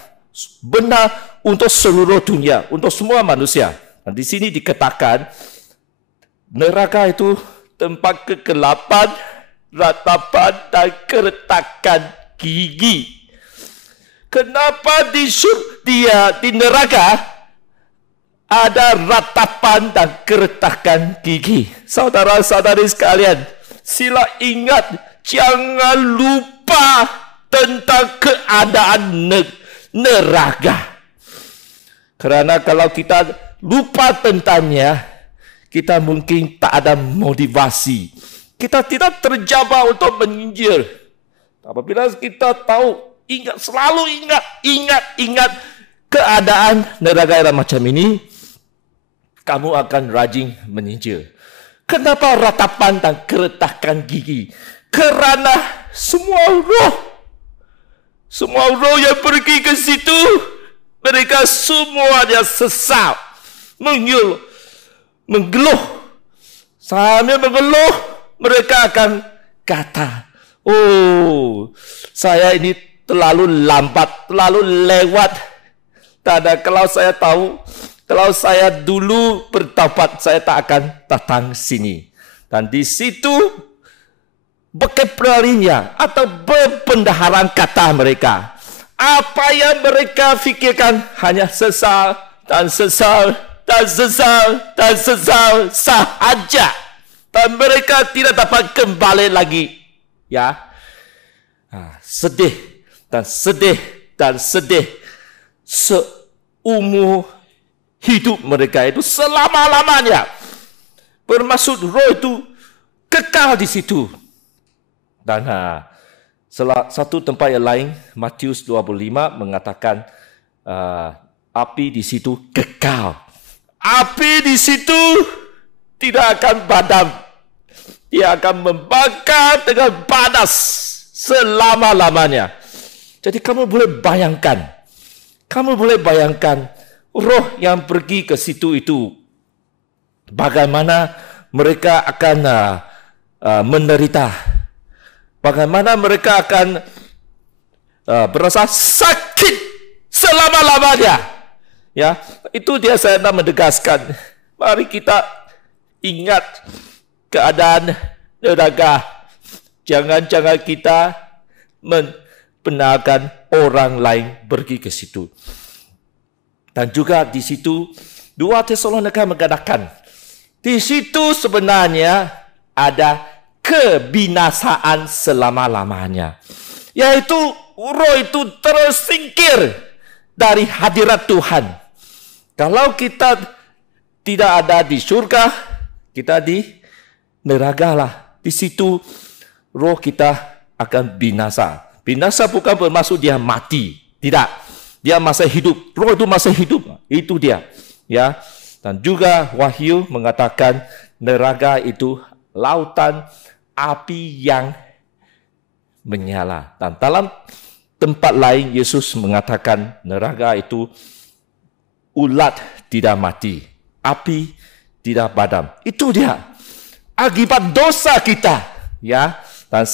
Benar untuk seluruh dunia, untuk semua manusia. Dan di sini dikatakan neraka itu tempat kegelapan, ratapan dan keretakan gigi. Kenapa di neraka ada ratapan dan keretakan gigi? Saudara-saudari sekalian, sila ingat, jangan lupa tentang keadaan neraka. Karena kalau kita lupa tentangnya, kita mungkin tak ada motivasi. Kita tidak terjebak untuk menyinjir. Apabila kita tahu, selalu ingat keadaan neraka yang macam ini, kamu akan rajin menyinjir. Kenapa ratapan dan keretakan gigi? Karena semua roh yang pergi ke situ, mereka semuanya sesat, menggeluh. Sambil mengeluh, mereka akan kata, oh, saya ini terlalu lambat, terlalu lewat. Karena kalau saya tahu, kalau saya dulu bertaubat, saya tak akan datang sini. Dan di situ berkeprarinya atau berpendaharan kata mereka. Apa yang mereka fikirkan hanya sesal dan sesal dan sesal dan sesal sahaja. Dan mereka tidak dapat kembali lagi. Ya, sedih dan sedih dan sedih. Seumur hidup mereka itu selama-lamanya. Bermaksud roh itu kekal di situ. Dan satu tempat yang lain, Matius 25 mengatakan api di situ kekal. Api di situ tidak akan padam. Dia akan membakar dengan panas selama-lamanya. Jadi kamu boleh bayangkan. Roh yang pergi ke situ itu, bagaimana mereka akan menderita. Bagaimana mereka akan berasa sakit selama-lamanya. Ya, itu dia saya nak menegaskan. Mari kita ingat keadaan neraka. Jangan-jangan kita membenarkan orang lain pergi ke situ. Dan juga di situ 2 Tesalonika mengatakan, di situ sebenarnya ada kebinasaan selama-lamanya. Yaitu roh itu tersingkir dari hadirat Tuhan. Kalau kita tidak ada di surga, kita di neraka lah. Di situ roh kita akan binasa. Binasa bukan bermaksud dia mati. Tidak. Dia masih hidup. Roh itu masih hidup. Itu dia. Ya. Dan juga Wahyu mengatakan neraka itu lautan api yang menyala. Dan dalam tempat lain Yesus mengatakan neraka itu ulat tidak mati, api tidak padam. Itu dia. Akibat dosa kita, ya. Dan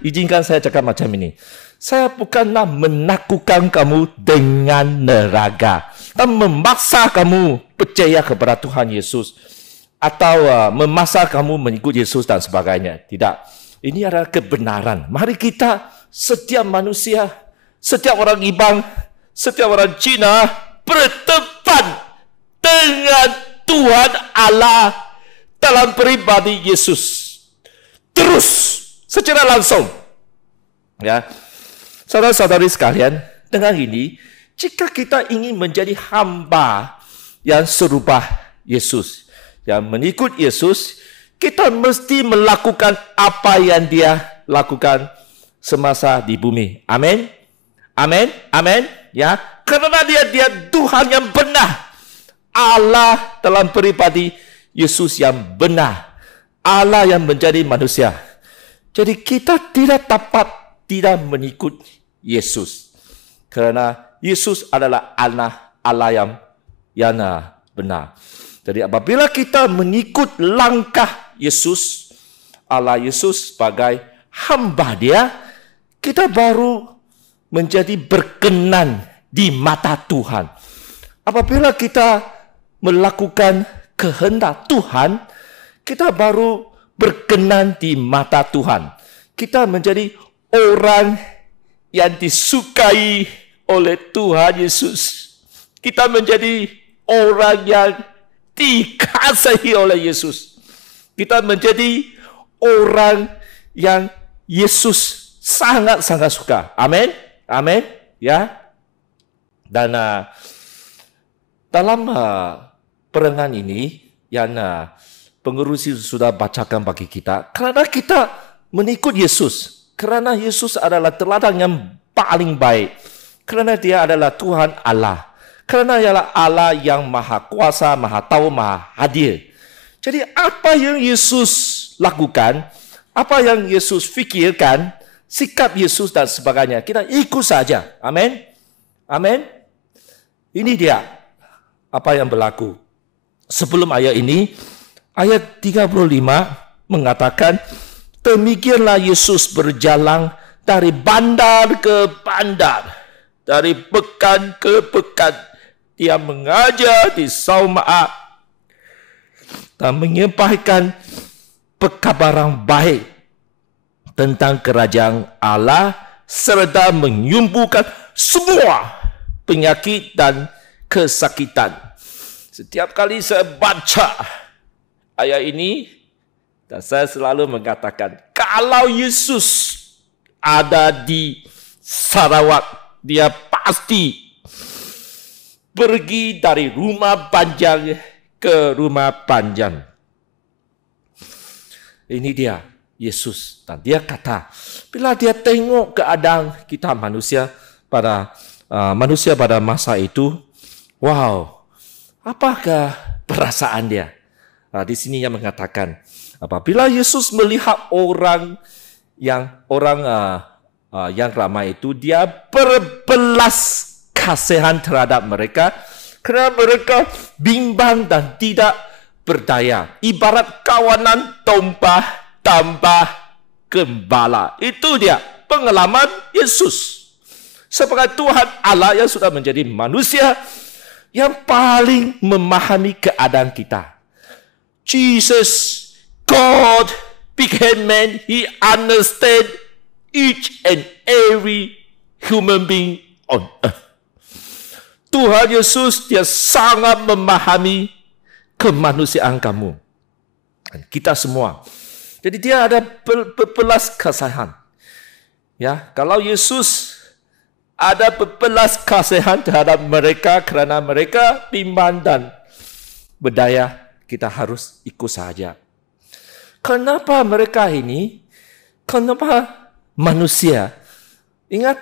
izinkan saya cakap macam ini. Saya bukanlah menakutkan kamu dengan neraka dan memaksa kamu percaya kepada Tuhan Yesus atau memaksa kamu mengikut Yesus dan sebagainya. Tidak. Ini adalah kebenaran. Mari kita, setiap manusia, setiap orang Ibang, setiap orang Cina berteman dengan Tuhan Allah dalam pribadi Yesus. Terus secara langsung. Ya. Saudara-saudari sekalian, dengan ini, jika kita ingin menjadi hamba yang serupa Yesus, yang mengikut Yesus, kita mesti melakukan apa yang dia lakukan semasa di bumi. Amin. Amin. Amin. Ya, karena dia Tuhan yang benar. Allah dalam pribadi Yesus yang benar. Allah yang menjadi manusia. Jadi kita tidak dapat tidak mengikut Yesus. Kerana Yesus adalah anak Allah yang benar. Jadi apabila kita mengikut langkah Yesus, Allah Yesus sebagai hamba Dia, kita baru menjadi berkenan di mata Tuhan. Apabila kita melakukan kehendak Tuhan, kita baru berkenan di mata Tuhan. Kita menjadi orang yang disukai oleh Tuhan Yesus. Kita menjadi orang yang dikasihi oleh Yesus. Kita menjadi orang yang Yesus sangat-sangat suka. Amin. Amin. Ya. Dan dalam perengan ini yang pengerusi sudah bacakan bagi kita, kerana kita mengikut Yesus, kerana Yesus adalah teladan yang paling baik, kerana Dia adalah Tuhan Allah, kerana ialah Allah yang maha kuasa, maha tahu, maha hadir. Jadi apa yang Yesus lakukan, apa yang Yesus fikirkan, sikap Yesus dan sebagainya, kita ikut saja. Amin. Amin. Ini dia apa yang berlaku. Sebelum ayat ini, ayat 35 mengatakan, demikianlah Yesus berjalan dari bandar ke bandar, dari pekan ke pekan. Dia mengajar di Saumaat dan menyampaikan perkabaran baik tentang kerajaan Allah serta menyembuhkan semua penyakit dan kesakitan. Setiap kali saya baca ayat ini, dan saya selalu mengatakan, kalau Yesus ada di Sarawak, Dia pasti pergi dari rumah panjang ke rumah panjang. Ini dia, Yesus. Dan Dia kata, bila Dia tengok keadaan kita manusia pada masa itu, wow, apakah perasaan Dia? Di sini yang mengatakan, apabila Yesus melihat orang yang ramai itu, Dia berbelas kasihan terhadap mereka, kerana mereka bimbang dan tidak berdaya. Ibarat kawanan domba tanpa gembala. Itu dia pengalaman Yesus sebagai Tuhan Allah yang sudah menjadi manusia yang paling memahami keadaan kita. Jesus, God became man. He understand each and every human being on earth. Tuhan Yesus, Dia sangat memahami kemanusiaan kamu dan kita semua. Jadi Dia ada berbelas kasihan. Ya, kalau Yesus ada berbelas kasihan terhadap mereka kerana mereka bimbang dan berdaya, kita harus ikut saja. Kenapa mereka ini? Kenapa manusia? Ingat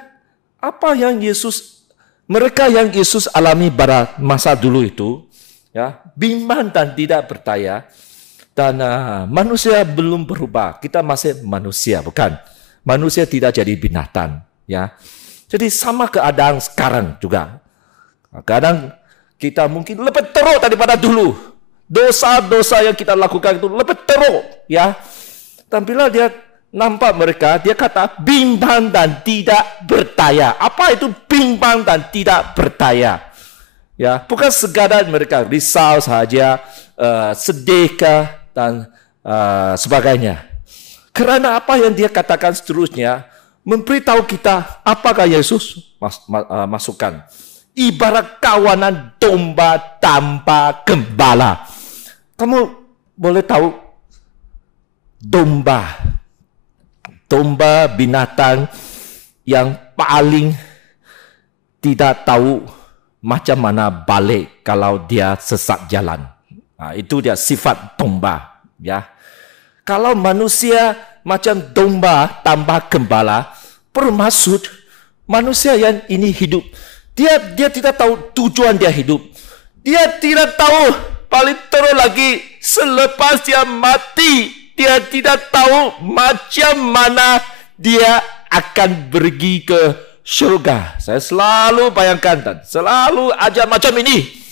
apa yang mereka yang Yesus alami pada masa dulu itu, ya, bimbang dan tidak berdaya, dan manusia belum berubah. Kita masih manusia, bukan? Manusia tidak jadi binatang, ya. Jadi sama keadaan sekarang juga. Kadang kita mungkin lebih teruk daripada dulu. Dosa-dosa yang kita lakukan itu lebih teruk, ya. Dan bila Dia nampak mereka, Dia kata bimbang dan tidak berdaya. Apa itu bimbang dan tidak berdaya? Ya, bukan sekadar mereka risau saja, sedihkah dan sebagainya. Kerana apa yang Dia katakan seterusnya memberitahu kita apakah Yesus masukkan. Ibarat kawanan domba tanpa gembala. Kamu boleh tahu domba binatang yang paling tidak tahu macam mana balik kalau dia sesat jalan. Itu dia sifat domba, ya. Kalau manusia macam domba tanpa gembala, bermaksud manusia yang ini hidup, dia tidak tahu tujuan dia hidup. Dia tidak tahu paling teruk lagi selepas dia mati. Dia tidak tahu macam mana dia akan pergi ke syurga. Saya selalu bayangkan dan selalu ajar macam ini.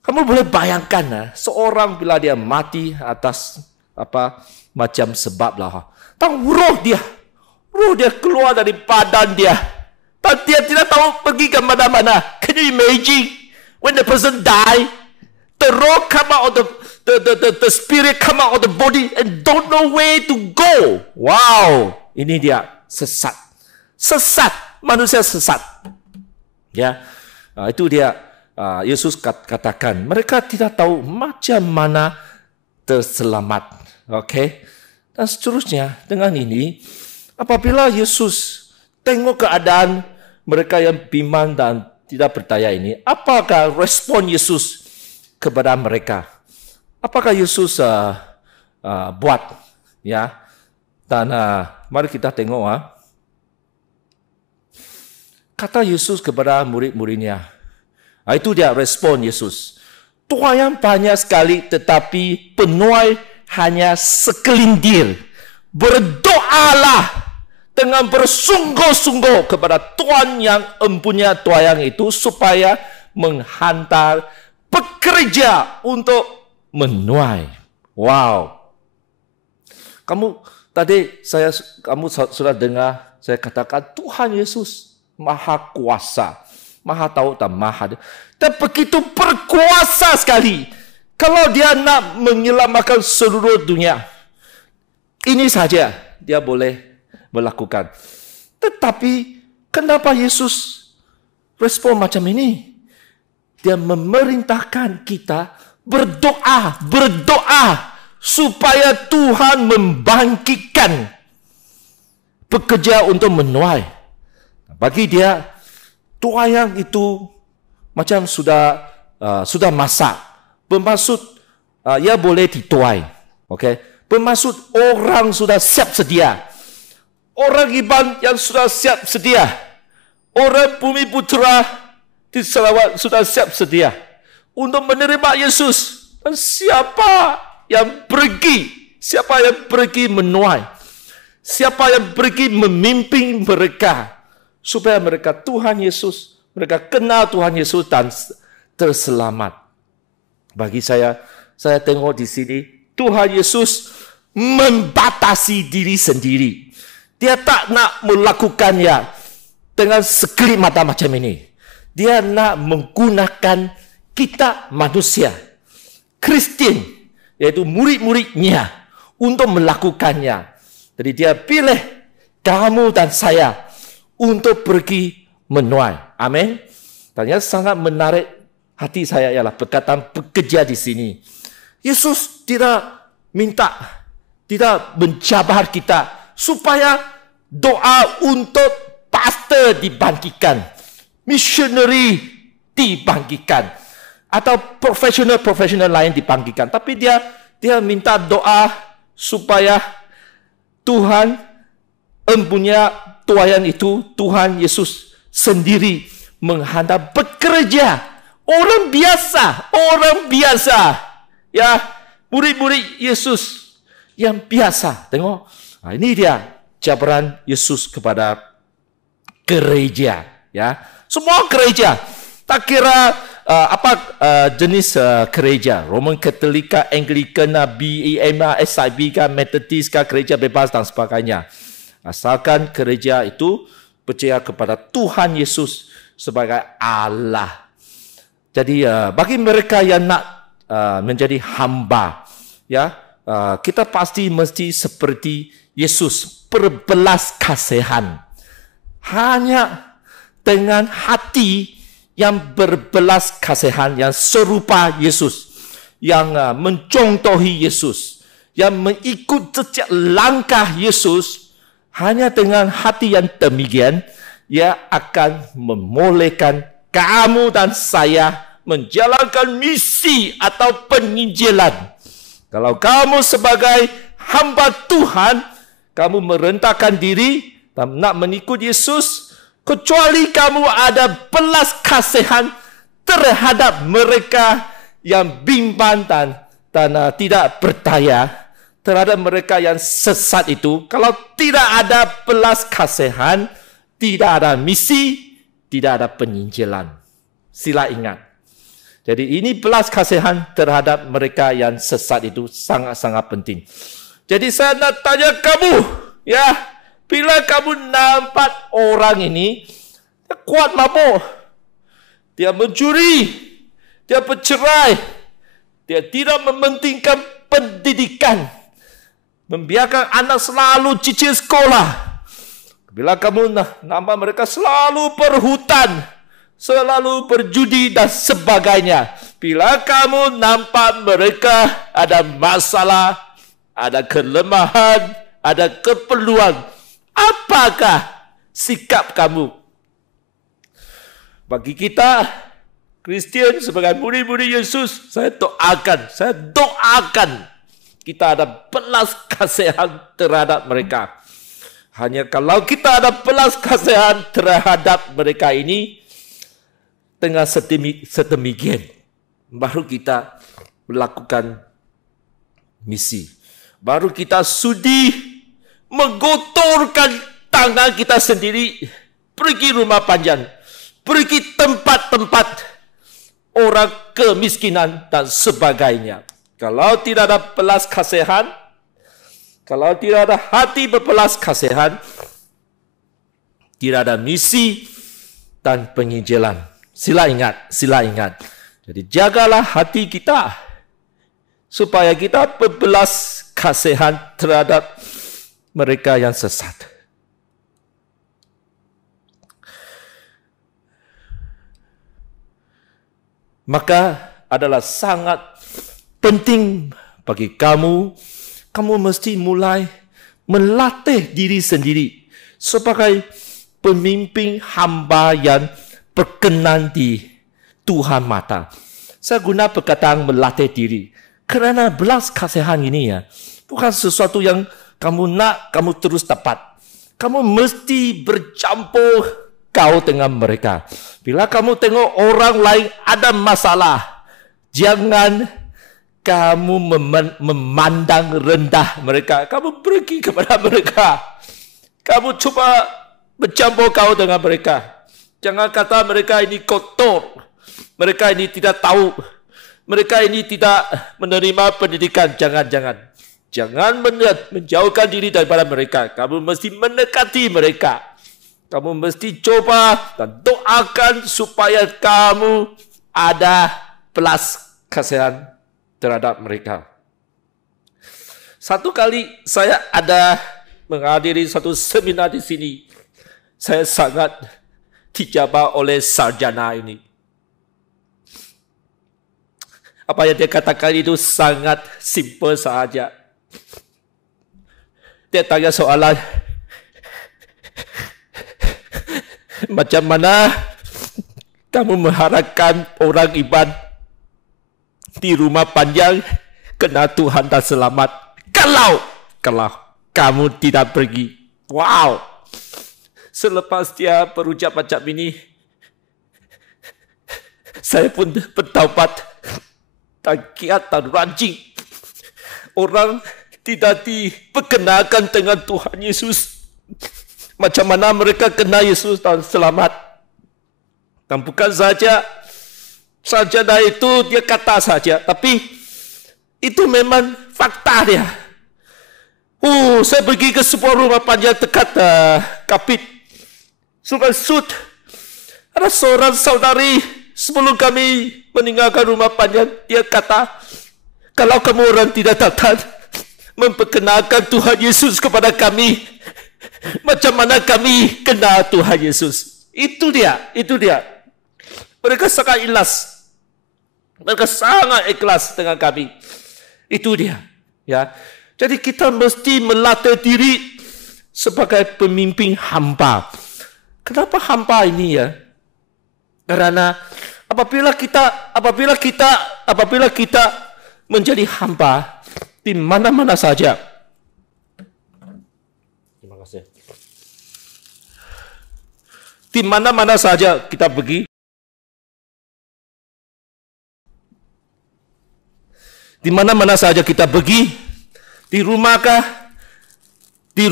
Kamu boleh bayangkan seorang bila dia mati atas apa macam sebab lah. Tahu roh dia keluar dari badan dia. Dan dia tidak tahu pergi ke mana-mana. Can you imagine when the person die, the roh come out of the spirit come out of the body and don't know where to go. Wow, ini dia sesat. Sesat, manusia sesat. Ya, itu dia Yesus katakan. Mereka tidak tahu macam mana terselamat. Okay, dan seterusnya dengan ini, apabila Yesus tengok keadaan mereka yang bimbang dan tidak berdaya ini, apakah respon Yesus kepada mereka? Apakah Yesus buat? Ya, dan mari kita tengok. Kata Yesus kepada murid-muridnya. Itu dia respon Yesus. Tuaian banyak sekali, tetapi penuai hanya sekelintir. Berdoalah dengan bersungguh-sungguh kepada Tuhan yang empunya tuaian itu supaya menghantar pekerja untuk menuai. Wow. Kamu sudah dengar saya katakan Tuhan Yesus Maha Kuasa, Maha Tahu dan Maha. Dan begitu berkuasa sekali. Kalau dia nak menyelamatkan seluruh dunia, ini saja dia boleh melakukan. Tetapi kenapa Yesus respon macam ini? Dia memerintahkan kita berdoa supaya Tuhan membangkitkan pekerja untuk menuai. Bagi dia, tuaian itu macam sudah masak. Bermaksud ia boleh dituai. Okay? Bermaksud orang sudah siap sedia. Orang iman yang sudah siap sedia. Orang Bumi Putra di Sarawak sudah siap sedia untuk menerima Yesus. Dan siapa yang pergi menuai, siapa yang pergi memimpin mereka supaya mereka Tuhan Yesus, mereka kenal Tuhan Yesus dan terselamat. Bagi saya tengok di sini Tuhan Yesus membatasi diri sendiri. Dia tak nak melakukannya dengan sekelip mata macam ini. Dia nak menggunakan kita manusia, Kristian, yaitu murid-muridnya untuk melakukannya. Jadi dia pilih kamu dan saya untuk pergi menuai. Amin. Dan yang sangat menarik hati saya ialah perkataan pekerja di sini. Yesus tidak mencabar kita supaya doa untuk pastor dibangkitkan, missionary dibangkitkan, atau profesional lain dibangkitkan. Tapi dia minta doa supaya Tuhan empunya tuaian itu, Tuhan Yesus sendiri menghantar bekerja orang biasa, ya, murid-murid Yesus yang biasa. Tengok. Ini dia cabaran Yesus kepada gereja, ya. Semua gereja. Tak kira jenis gereja, Roman Katolika, Anglican, BEM, SIB, Methodist, gereja bebas dan sebagainya. Asalkan gereja itu percaya kepada Tuhan Yesus sebagai Allah. Jadi bagi mereka yang nak menjadi hamba, ya, kita pasti mesti seperti Yesus, berbelas kasihan. Hanya dengan hati yang berbelas kasihan, yang serupa Yesus, yang mencontohi Yesus, yang mengikut jejak langkah Yesus, hanya dengan hati yang demikian, ia akan membolehkan kamu dan saya menjalankan misi atau penginjilan. Kalau kamu sebagai hamba Tuhan, kamu merendahkan diri dan nak mengikut Yesus, kecuali kamu ada belas kasihan terhadap mereka yang bimbang dan tidak berdaya, terhadap mereka yang sesat itu. Kalau tidak ada belas kasihan, tidak ada misi, tidak ada penginjilan. Sila ingat. Jadi ini belas kasihan terhadap mereka yang sesat itu sangat-sangat penting. Jadi saya nak tanya kamu, ya, bila kamu nampak orang ini dia kuat mabuk, dia mencuri, dia bercerai, dia tidak mementingkan pendidikan, membiarkan anak selalu cicil sekolah. Bila kamu nampak mereka selalu berhutang, selalu berjudi dan sebagainya. Bila kamu nampak mereka ada masalah, ada kelemahan, ada keperluan, apakah sikap kamu? Bagi kita Kristian sebagai murid-murid Yesus, saya doakan kita ada belas kasihan terhadap mereka. Hanya kalau kita ada belas kasihan terhadap mereka ini dengan sedemikian, baru kita melakukan misi. Baru kita sudi menggotorkan tangan kita sendiri, pergi rumah panjang, pergi tempat-tempat orang kemiskinan dan sebagainya. Kalau tidak ada belas kasihan, kalau tidak ada hati berbelas kasihan, tidak ada misi dan penginjilan. Sila ingat. Jadi jagalah hati kita supaya kita berbelas kasihan terhadap mereka yang sesat. Maka adalah sangat penting bagi kamu mesti mulai melatih diri sendiri sebagai pemimpin hamba yang berkenan di Tuhan mata. Saya guna perkataan melatih diri kerana belas kasihan ini ya, bukan sesuatu yang kamu nak, kamu terus dapat. Kamu mesti bercampur kau dengan mereka. Bila kamu tengok orang lain ada masalah, jangan kamu memandang rendah mereka. Kamu pergi kepada mereka. Kamu cuba bercampur kau dengan mereka. Jangan kata mereka ini kotor. Mereka ini tidak tahu. Mereka ini tidak menerima pendidikan. Jangan. Jangan menjauhkan diri daripada mereka. Kamu mesti mendekati mereka. Kamu mesti coba dan doakan supaya kamu ada belas kasihan terhadap mereka. Satu kali saya ada menghadiri satu seminar di sini. Saya sangat dijabat oleh sarjana ini. Apa yang dia katakan itu sangat simple sahaja. Dia tanya soalan, macam mana kamu mengharapkan orang iman di rumah panjang kena Tuhan dan selamat kalau kamu tidak pergi. Wow. Selepas dia berucap macam ini, saya pun bertaubat dan kiat dan ranjing. Orang tidak diperkenalkan dengan Tuhan Yesus. Macam mana mereka kenal Yesus dan selamat. Dan bukan saja sarjana itu dia kata saja, tapi itu memang fakta dia. Saya pergi ke sebuah rumah panjang dekat Kapit, Sungai Sud. Ada seorang saudari sebelum kami meninggalkan rumah panjang, dia kata, kalau kamu orang tidak datang memperkenalkan Tuhan Yesus kepada kami, macam mana kami kenal Tuhan Yesus? Itu dia. Mereka sangat ikhlas. Mereka sangat ikhlas dengan kami. Itu dia. Ya. Jadi kita mesti melatih diri sebagai pemimpin hamba. Kenapa hamba ini ya? Karena apabila kita menjadi hamba di mana-mana saja. Terima kasih. Di mana-mana saja kita pergi. Di mana-mana saja kita pergi, di rumahkah, di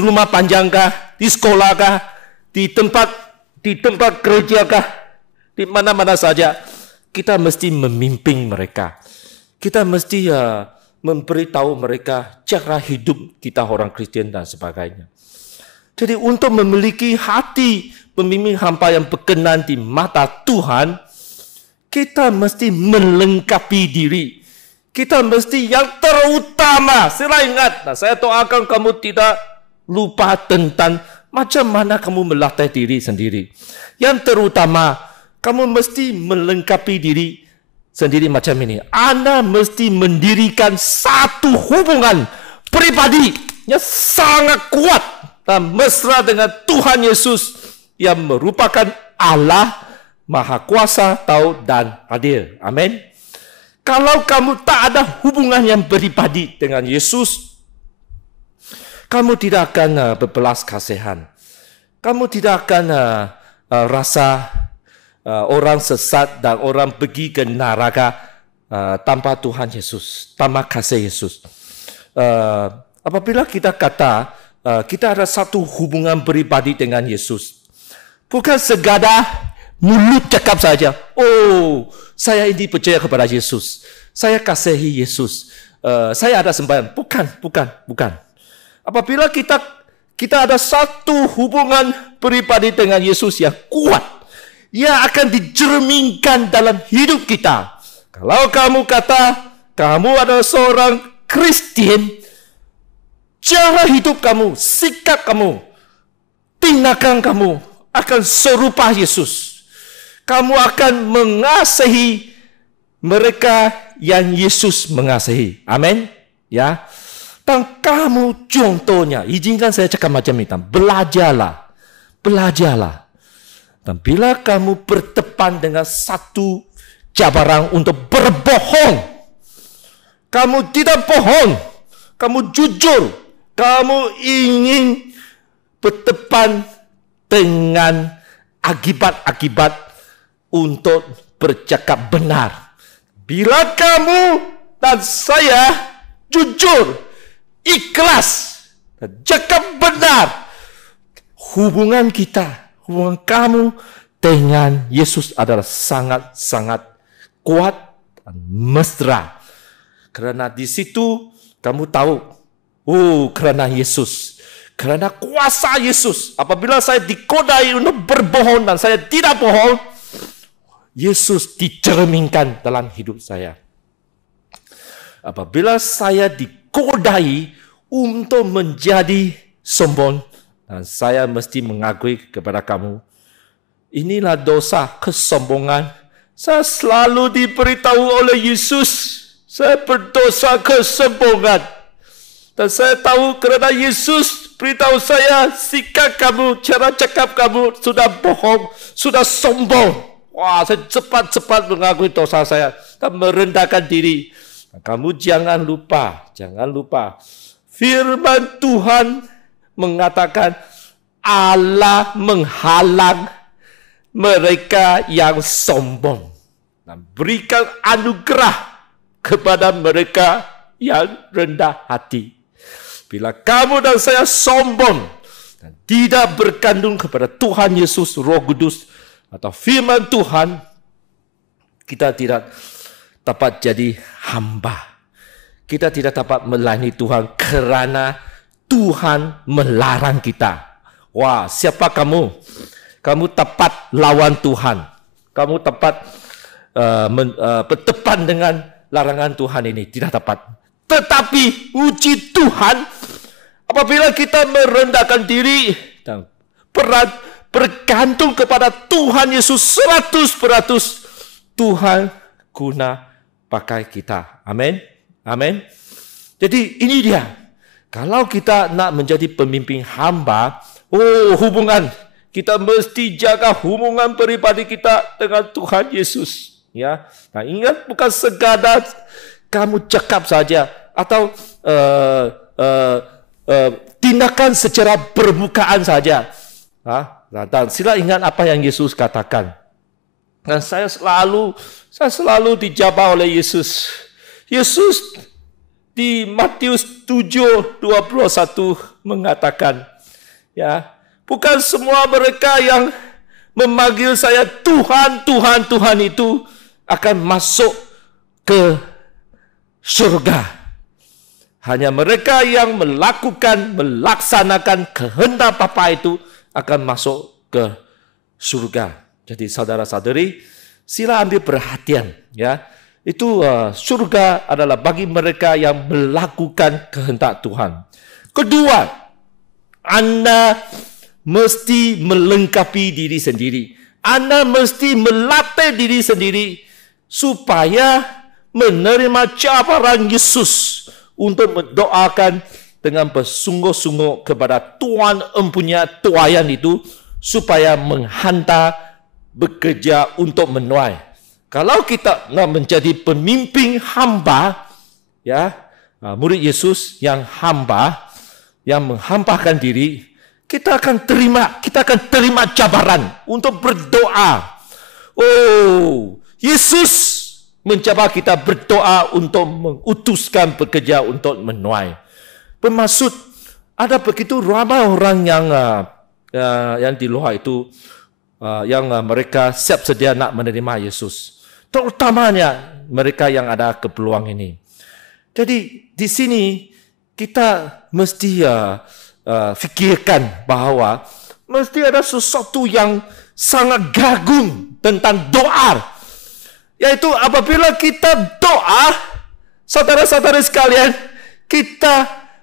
rumah panjangkah, di sekolah kah, di tempat kerja kah, di mana-mana saja, kita mesti memimpin mereka. Kita mesti memberitahu mereka cara hidup kita orang Kristen dan sebagainya. Jadi untuk memiliki hati pemimpin hamba yang berkenan di mata Tuhan, kita mesti melengkapi diri. Kita mesti yang terutama. Saya ingat, saya doakan kamu tidak lupa tentang macam mana kamu melatih diri sendiri. Yang terutama, kamu mesti melengkapi diri sendiri macam ini. Anda mesti mendirikan satu hubungan pribadi yang sangat kuat dan mesra dengan Tuhan Yesus yang merupakan Allah Maha Kuasa, tahu dan adil. Amin. Kalau kamu tak ada hubungan yang pribadi dengan Yesus, kamu tidak akan berbelas kasihan. Kamu tidak akan rasa orang sesat dan orang pergi ke neraka tanpa Tuhan Yesus, tanpa kasih Yesus. Apabila kita kata kita ada satu hubungan pribadi dengan Yesus, bukan sekadar mulut cakap saja. Oh, saya ini percaya kepada Yesus, saya kasihi Yesus, saya ada sembahyang. Bukan. Apabila kita ada satu hubungan pribadi dengan Yesus yang kuat, ia akan dicerminkan dalam hidup kita. Kalau kamu kata kamu adalah seorang Kristen, cara hidup kamu, sikap kamu, tindakan kamu akan serupa Yesus. Kamu akan mengasihi mereka yang Yesus mengasihi. Amin. Ya. Dan kamu contohnya, izinkan saya cakap macam ini, belajarlah. Dan bila kamu berdepan dengan satu cabaran untuk berbohong, kamu tidak bohong, kamu jujur, kamu ingin berdepan dengan akibat-akibat untuk bercakap benar. Bila kamu dan saya jujur, ikhlas, dan cakap benar, hubungan kamu dengan Yesus adalah sangat-sangat kuat dan mesra. Kerana di situ kamu tahu, kerana Yesus, kerana kuasa Yesus. Apabila saya dikodai untuk berbohong dan saya tidak bohong, Yesus dicerminkan dalam hidup saya. Apabila saya dikodai untuk menjadi sombong, dan saya mesti mengakui kepada kamu, inilah dosa kesombongan. Saya selalu diberitahu oleh Yesus, saya berdosa kesombongan. Dan saya tahu kerana Yesus beritahu saya, sikap kamu, cara cakap kamu sudah bohong, sudah sombong. Wah, saya cepat-cepat mengakui dosa saya dan merendahkan diri. Kamu jangan lupa. Firman Tuhan mengatakan Allah menghalang mereka yang sombong dan berikan anugerah kepada mereka yang rendah hati. Bila kamu dan saya sombong dan tidak berkandung kepada Tuhan Yesus, Roh Kudus atau firman Tuhan, kita tidak dapat jadi hamba. Kita tidak dapat melayani Tuhan kerana Tuhan melarang kita. Wah, siapa kamu? Kamu tepat lawan Tuhan. Kamu tepat berdepan dengan larangan Tuhan ini. Tidak tepat. Tetapi uji Tuhan, apabila kita merendahkan diri dan bergantung kepada Tuhan Yesus 100%, Tuhan guna pakai kita. Amin. Amin. Jadi ini dia. Kalau kita nak menjadi pemimpin hamba, hubungan. Kita mesti jaga hubungan pribadi kita dengan Tuhan Yesus. Ya. Nah, ingat, bukan sekadar kamu cakap saja atau tindakan secara permukaan saja. Dan sila ingat apa yang Yesus katakan. Dan saya selalu dijabah oleh Yesus. Yesus di Matius 7:21 mengatakan, ya, Bukan semua mereka yang memanggil saya Tuhan, Tuhan, Tuhan itu akan masuk ke surga. Hanya mereka yang melaksanakan kehendak Bapa itu akan masuk ke surga. Jadi saudara-saudari, sila ambil perhatian, ya. Itu surga adalah bagi mereka yang melakukan kehendak Tuhan. Kedua, Anda mesti melengkapi diri sendiri. Anda mesti melatih diri sendiri supaya menerima cabaran Yesus untuk mendoakan dengan bersungguh-sungguh kepada Tuhan empunya tuayan itu supaya menghantar bekerja untuk menuai. Kalau kita nak menjadi pemimpin hamba, ya, murid Yesus yang hamba, yang menghambakan diri, kita akan terima cabaran untuk berdoa. Oh, Yesus mencabar kita berdoa untuk mengutuskan pekerja untuk menuai. Bermaksud ada begitu ramai orang yang di luar itu yang mereka siap sedia nak menerima Yesus. Terutamanya mereka yang ada kepeluang ini. Jadi di sini kita mesti fikirkan bahawa mesti ada sesuatu yang sangat kagum tentang doa. Yaitu apabila kita doa, saudara-saudara sekalian,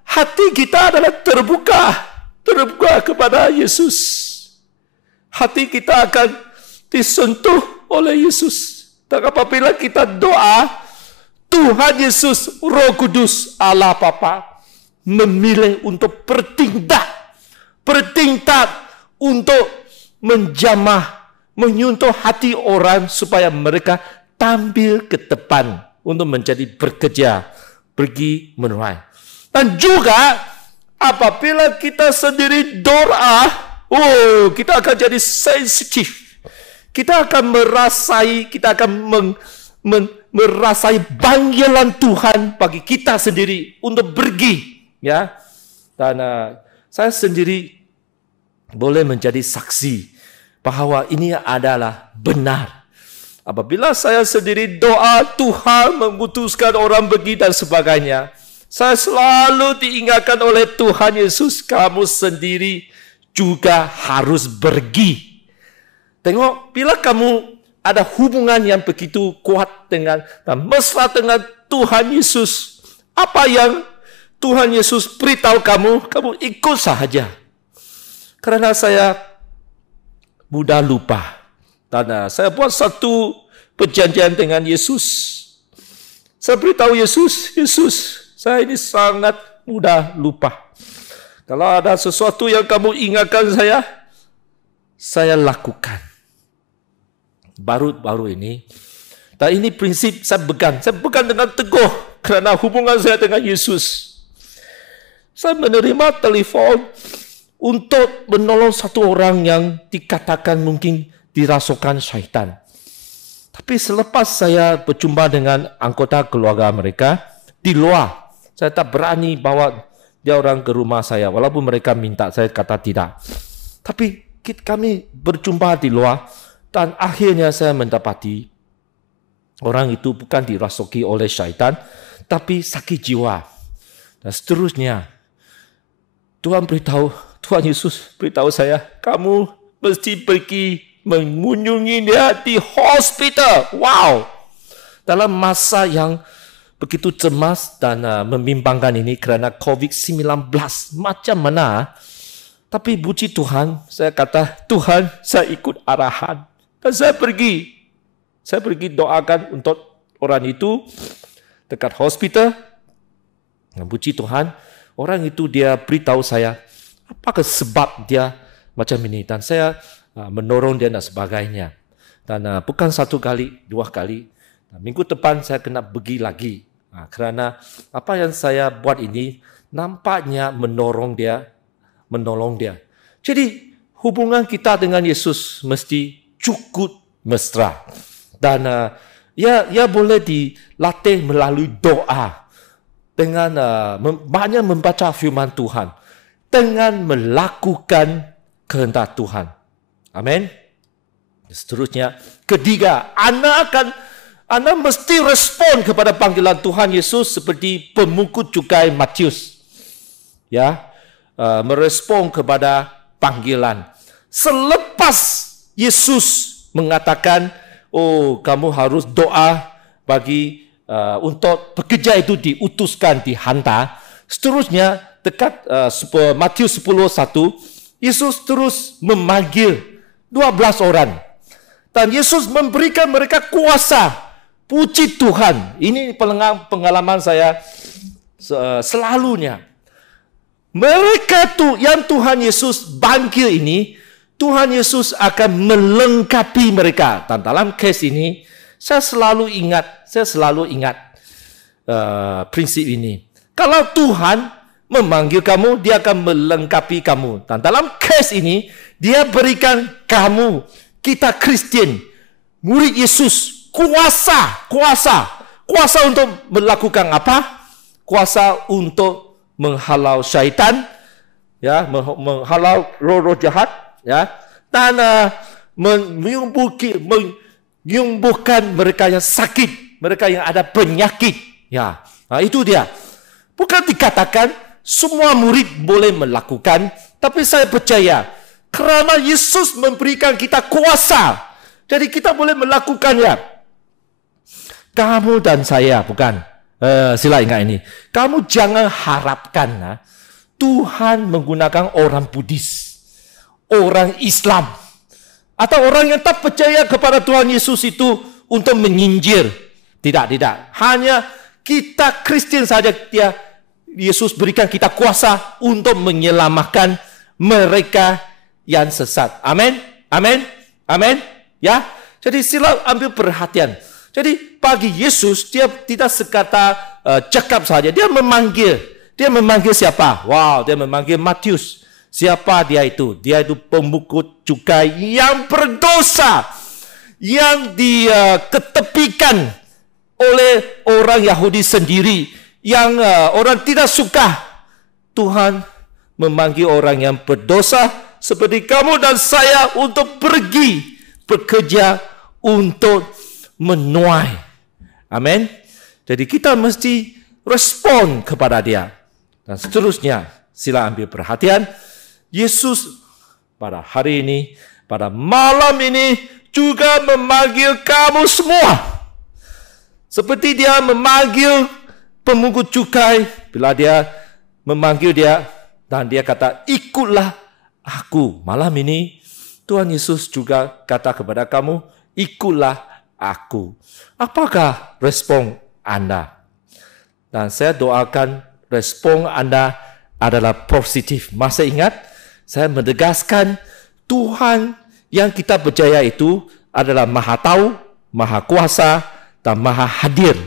hati kita adalah terbuka kepada Yesus. Hati kita akan disentuh oleh Yesus. Dan apabila kita doa, Tuhan Yesus, Roh Kudus, Allah Bapa memilih untuk bertindak untuk menjamah, menyentuh hati orang supaya mereka tampil ke depan untuk menjadi bekerja, pergi menuai. Dan juga apabila kita sendiri doa, kita akan jadi sensitif. Kita akan merasai panggilan Tuhan bagi kita sendiri untuk pergi, ya. Dan saya sendiri boleh menjadi saksi bahawa ini adalah benar. Apabila saya sendiri doa, Tuhan memutuskan orang pergi dan sebagainya, saya selalu diingatkan oleh Tuhan Yesus, kamu sendiri juga harus pergi. Tengok, bila kamu ada hubungan yang begitu kuat dan mesra dengan Tuhan Yesus, apa yang Tuhan Yesus beritahu kamu ikut sahaja. Kerana saya mudah lupa. Dan saya buat satu perjanjian dengan Yesus. Saya beritahu Yesus, saya ini sangat mudah lupa. Kalau ada sesuatu yang kamu ingatkan saya lakukan. Baru ini. Dan ini prinsip saya pegang dengan teguh kerana hubungan saya dengan Yesus. Saya menerima telefon untuk menolong satu orang yang dikatakan mungkin dirasukan syaitan. Tapi selepas saya berjumpa dengan anggota keluarga mereka di luar, saya tak berani bawa dia orang ke rumah saya. Walaupun mereka minta, saya kata tidak. Tapi kami berjumpa di luar dan akhirnya saya mendapati orang itu bukan dirasuki oleh syaitan, tapi sakit jiwa. Dan seterusnya, Tuhan Yesus beritahu saya, kamu mesti pergi mengunjungi dia di hospital. Wow! Dalam masa yang begitu cemas dan membimbangkan ini kerana COVID-19, macam mana? Tapi puji Tuhan, saya kata, Tuhan, saya ikut arahan. Dan saya pergi doakan untuk orang itu dekat hospital. Dan puji Tuhan, orang itu dia beritahu saya, apakah sebab dia macam ini. Dan saya menolong dia dan sebagainya. Dan bukan satu kali, dua kali. Minggu depan saya kena pergi lagi. Kerana apa yang saya buat ini nampaknya menolong dia. Jadi hubungan kita dengan Yesus mesti cukup mesra. Dan ia boleh dilatih melalui doa. Dengan banyak membaca firman Tuhan. Dengan melakukan kehendak Tuhan. Amin. Seterusnya, ketiga, Anda mesti respon kepada panggilan Tuhan Yesus seperti pemungut cukai Matius. Ya, merespon kepada panggilan. Selepas Yesus mengatakan, oh, kamu harus doa bagi untuk pekerja itu diutuskan, dihantar. Seterusnya, dekat Matius 10:1, Yesus terus memanggil 12 orang. Dan Yesus memberikan mereka kuasa. Puji Tuhan. Ini pengalaman saya selalunya. Mereka yang Tuhan Yesus panggil ini, Tuhan Yesus akan melengkapi mereka. Dan dalam kes ini, saya selalu ingat prinsip ini. Kalau Tuhan memanggil kamu, dia akan melengkapi kamu. Dan dalam kes ini, dia berikan kamu, kita Kristen, murid Yesus, kuasa untuk melakukan apa? Kuasa untuk menghalau syaitan, ya, menghalau roh-roh jahat, ya, dan menyembuhkan mereka yang sakit, mereka yang ada penyakit, ya. Nah, itu dia. Bukan dikatakan semua murid boleh melakukan, tapi saya percaya kerana Yesus memberikan kita kuasa, jadi kita boleh melakukannya. Kamu dan saya, bukan. Sila ingat ini. Kamu jangan harapkan Tuhan menggunakan orang Buddhis, orang Islam, atau orang yang tak percaya kepada Tuhan Yesus itu untuk menyinjir. Tidak. Hanya kita Kristen saja Yesus berikan kita kuasa untuk menyelamatkan mereka yang sesat. Amin. Ya. Jadi sila ambil perhatian. Jadi bagi Yesus, dia tidak sekata cakap saja. Dia memanggil. Dia memanggil siapa? Wow, dia memanggil Matius. Siapa dia itu? Dia itu pemungut cukai yang berdosa, yang diketepikan oleh orang Yahudi sendiri, yang orang tidak suka. Tuhan memanggil orang yang berdosa seperti kamu dan saya untuk pergi bekerja untuk menuai. Amin. Jadi kita mesti respon kepada dia. Dan seterusnya, sila ambil perhatian. Yesus pada hari ini, pada malam ini juga memanggil kamu semua. Seperti dia memanggil pemungut cukai, bila dia memanggil dia dan dia kata, ikutlah aku. Malam ini Tuhan Yesus juga kata kepada kamu, ikutlah aku. Apakah respon Anda? Dan saya doakan respon Anda adalah positif. Masih ingat, saya menegaskan Tuhan yang kita percaya itu adalah Maha Tahu, Maha Kuasa dan Maha Hadir.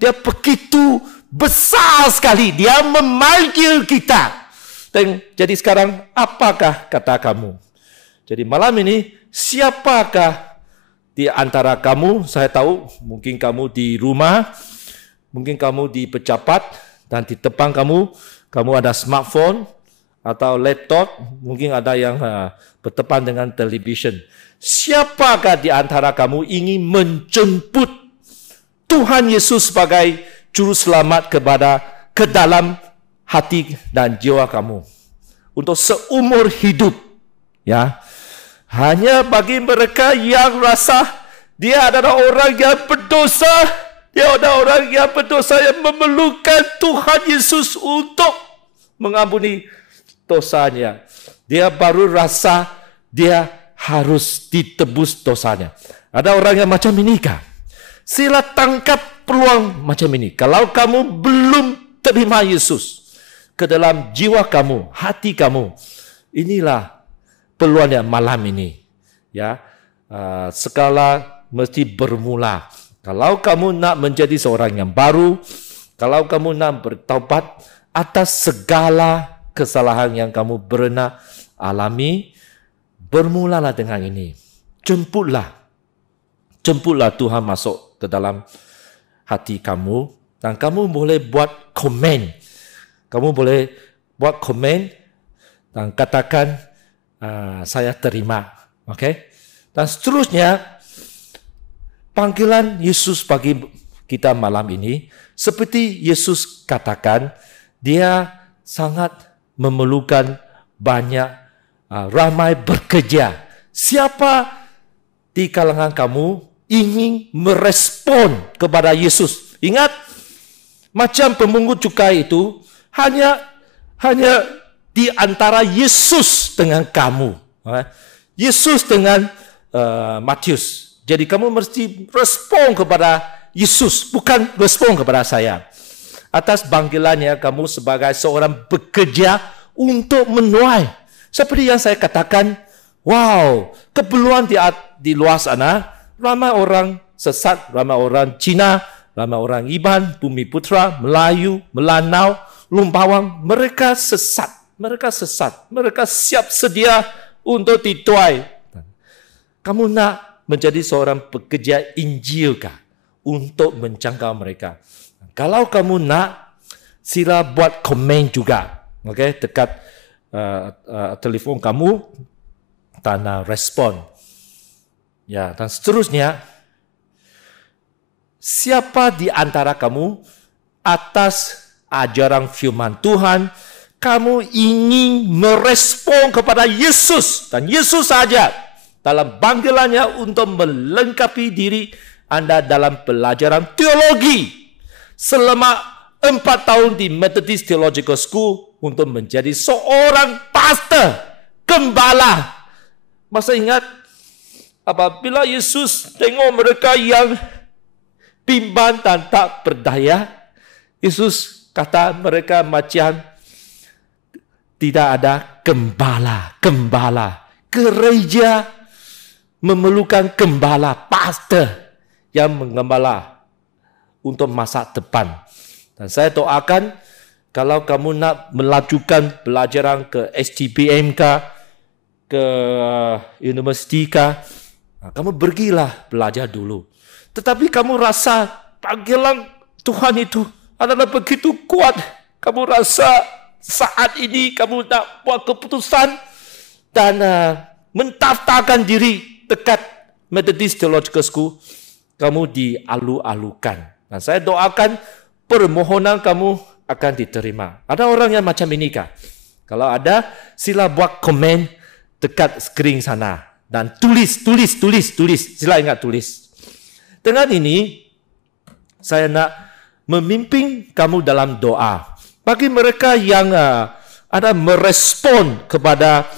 Dia begitu besar sekali. Dia memanggil kita. Dan jadi sekarang, apakah kata kamu? Jadi malam ini, siapakah di antara kamu? Saya tahu mungkin kamu di rumah, mungkin kamu di pejabat, dan di depan kamu ada smartphone atau laptop, mungkin ada yang berdepan dengan television. Siapakah di antara kamu ingin menjemput Tuhan Yesus sebagai juru selamat ke dalam hati dan jiwa kamu untuk seumur hidup? Ya, hanya bagi mereka yang rasa dia adalah orang yang berdosa, dia adalah orang yang berdosa yang memerlukan Tuhan Yesus untuk mengampuni dosanya. Dia baru rasa dia harus ditebus dosanya. Ada orang yang macam ini kah? Sila tangkap peluang macam ini. Kalau kamu belum terima Yesus ke dalam jiwa kamu, hati kamu, inilah peluangnya malam ini. Ya, segala mesti bermula. Kalau kamu nak menjadi seorang yang baru, kalau kamu nak bertaubat atas segala kesalahan yang kamu pernah alami, bermulalah dengan ini. Jemputlah Tuhan masuk ke dalam hati kamu dan kamu boleh buat komen. Kamu boleh buat komen dan katakan, saya terima. Oke? Dan seterusnya, panggilan Yesus bagi kita malam ini, seperti Yesus katakan, dia sangat memerlukan banyak, ramai bekerja. Siapa di kalangan kamu ingin merespon kepada Yesus? Ingat, macam pemungut cukai itu hanya di antara Yesus dengan kamu. Yesus dengan Matius. Jadi kamu mesti respon kepada Yesus, bukan respon kepada saya. Atas panggilannya kamu sebagai seorang bekerja untuk menuai. Seperti yang saya katakan, wow, keperluan di luar sana, ramai orang sesat, ramai orang Cina, ramai orang Iban, Bumi Putra, Melayu, Melanau, Lumbawang, mereka sesat. Mereka siap sedia untuk dituai. Kamu nak menjadi seorang pekerja Injil kah untuk menjangkau mereka? Kalau kamu nak, sila buat komen juga, okay? Dekat telefon kamu, tanda respon. Ya, dan seterusnya, siapa di antara kamu atas ajaran firman Tuhan, kamu ingin merespon kepada Yesus dan Yesus saja dalam panggilannya untuk melengkapi diri Anda dalam pelajaran teologi selama 4 tahun di Methodist Theological School untuk menjadi seorang pastor, gembala. Masa ingat apabila Yesus tengok mereka yang bimbang dan tak berdaya, Yesus kata mereka macam tidak ada gembala. Gereja memerlukan gembala, pastor yang menggembala untuk masa depan. Dan saya doakan kalau kamu nak melajukan pelajaran ke STBM ke universiti kamu pergilah belajar dulu. Tetapi kamu rasa panggilan Tuhan itu adalah begitu kuat, kamu rasa saat ini kamu nak buat keputusan dan mendaftarkan diri dekat Methodist Theological School, kamu dialu-alukan. Dan saya doakan permohonan kamu akan diterima. Ada orang yang macam ini kah? Kalau ada, sila buat komen dekat skrin sana. Dan tulis. Sila ingat tulis. Dengan ini, saya nak memimpin kamu dalam doa. Bagi mereka yang ada merespon kepada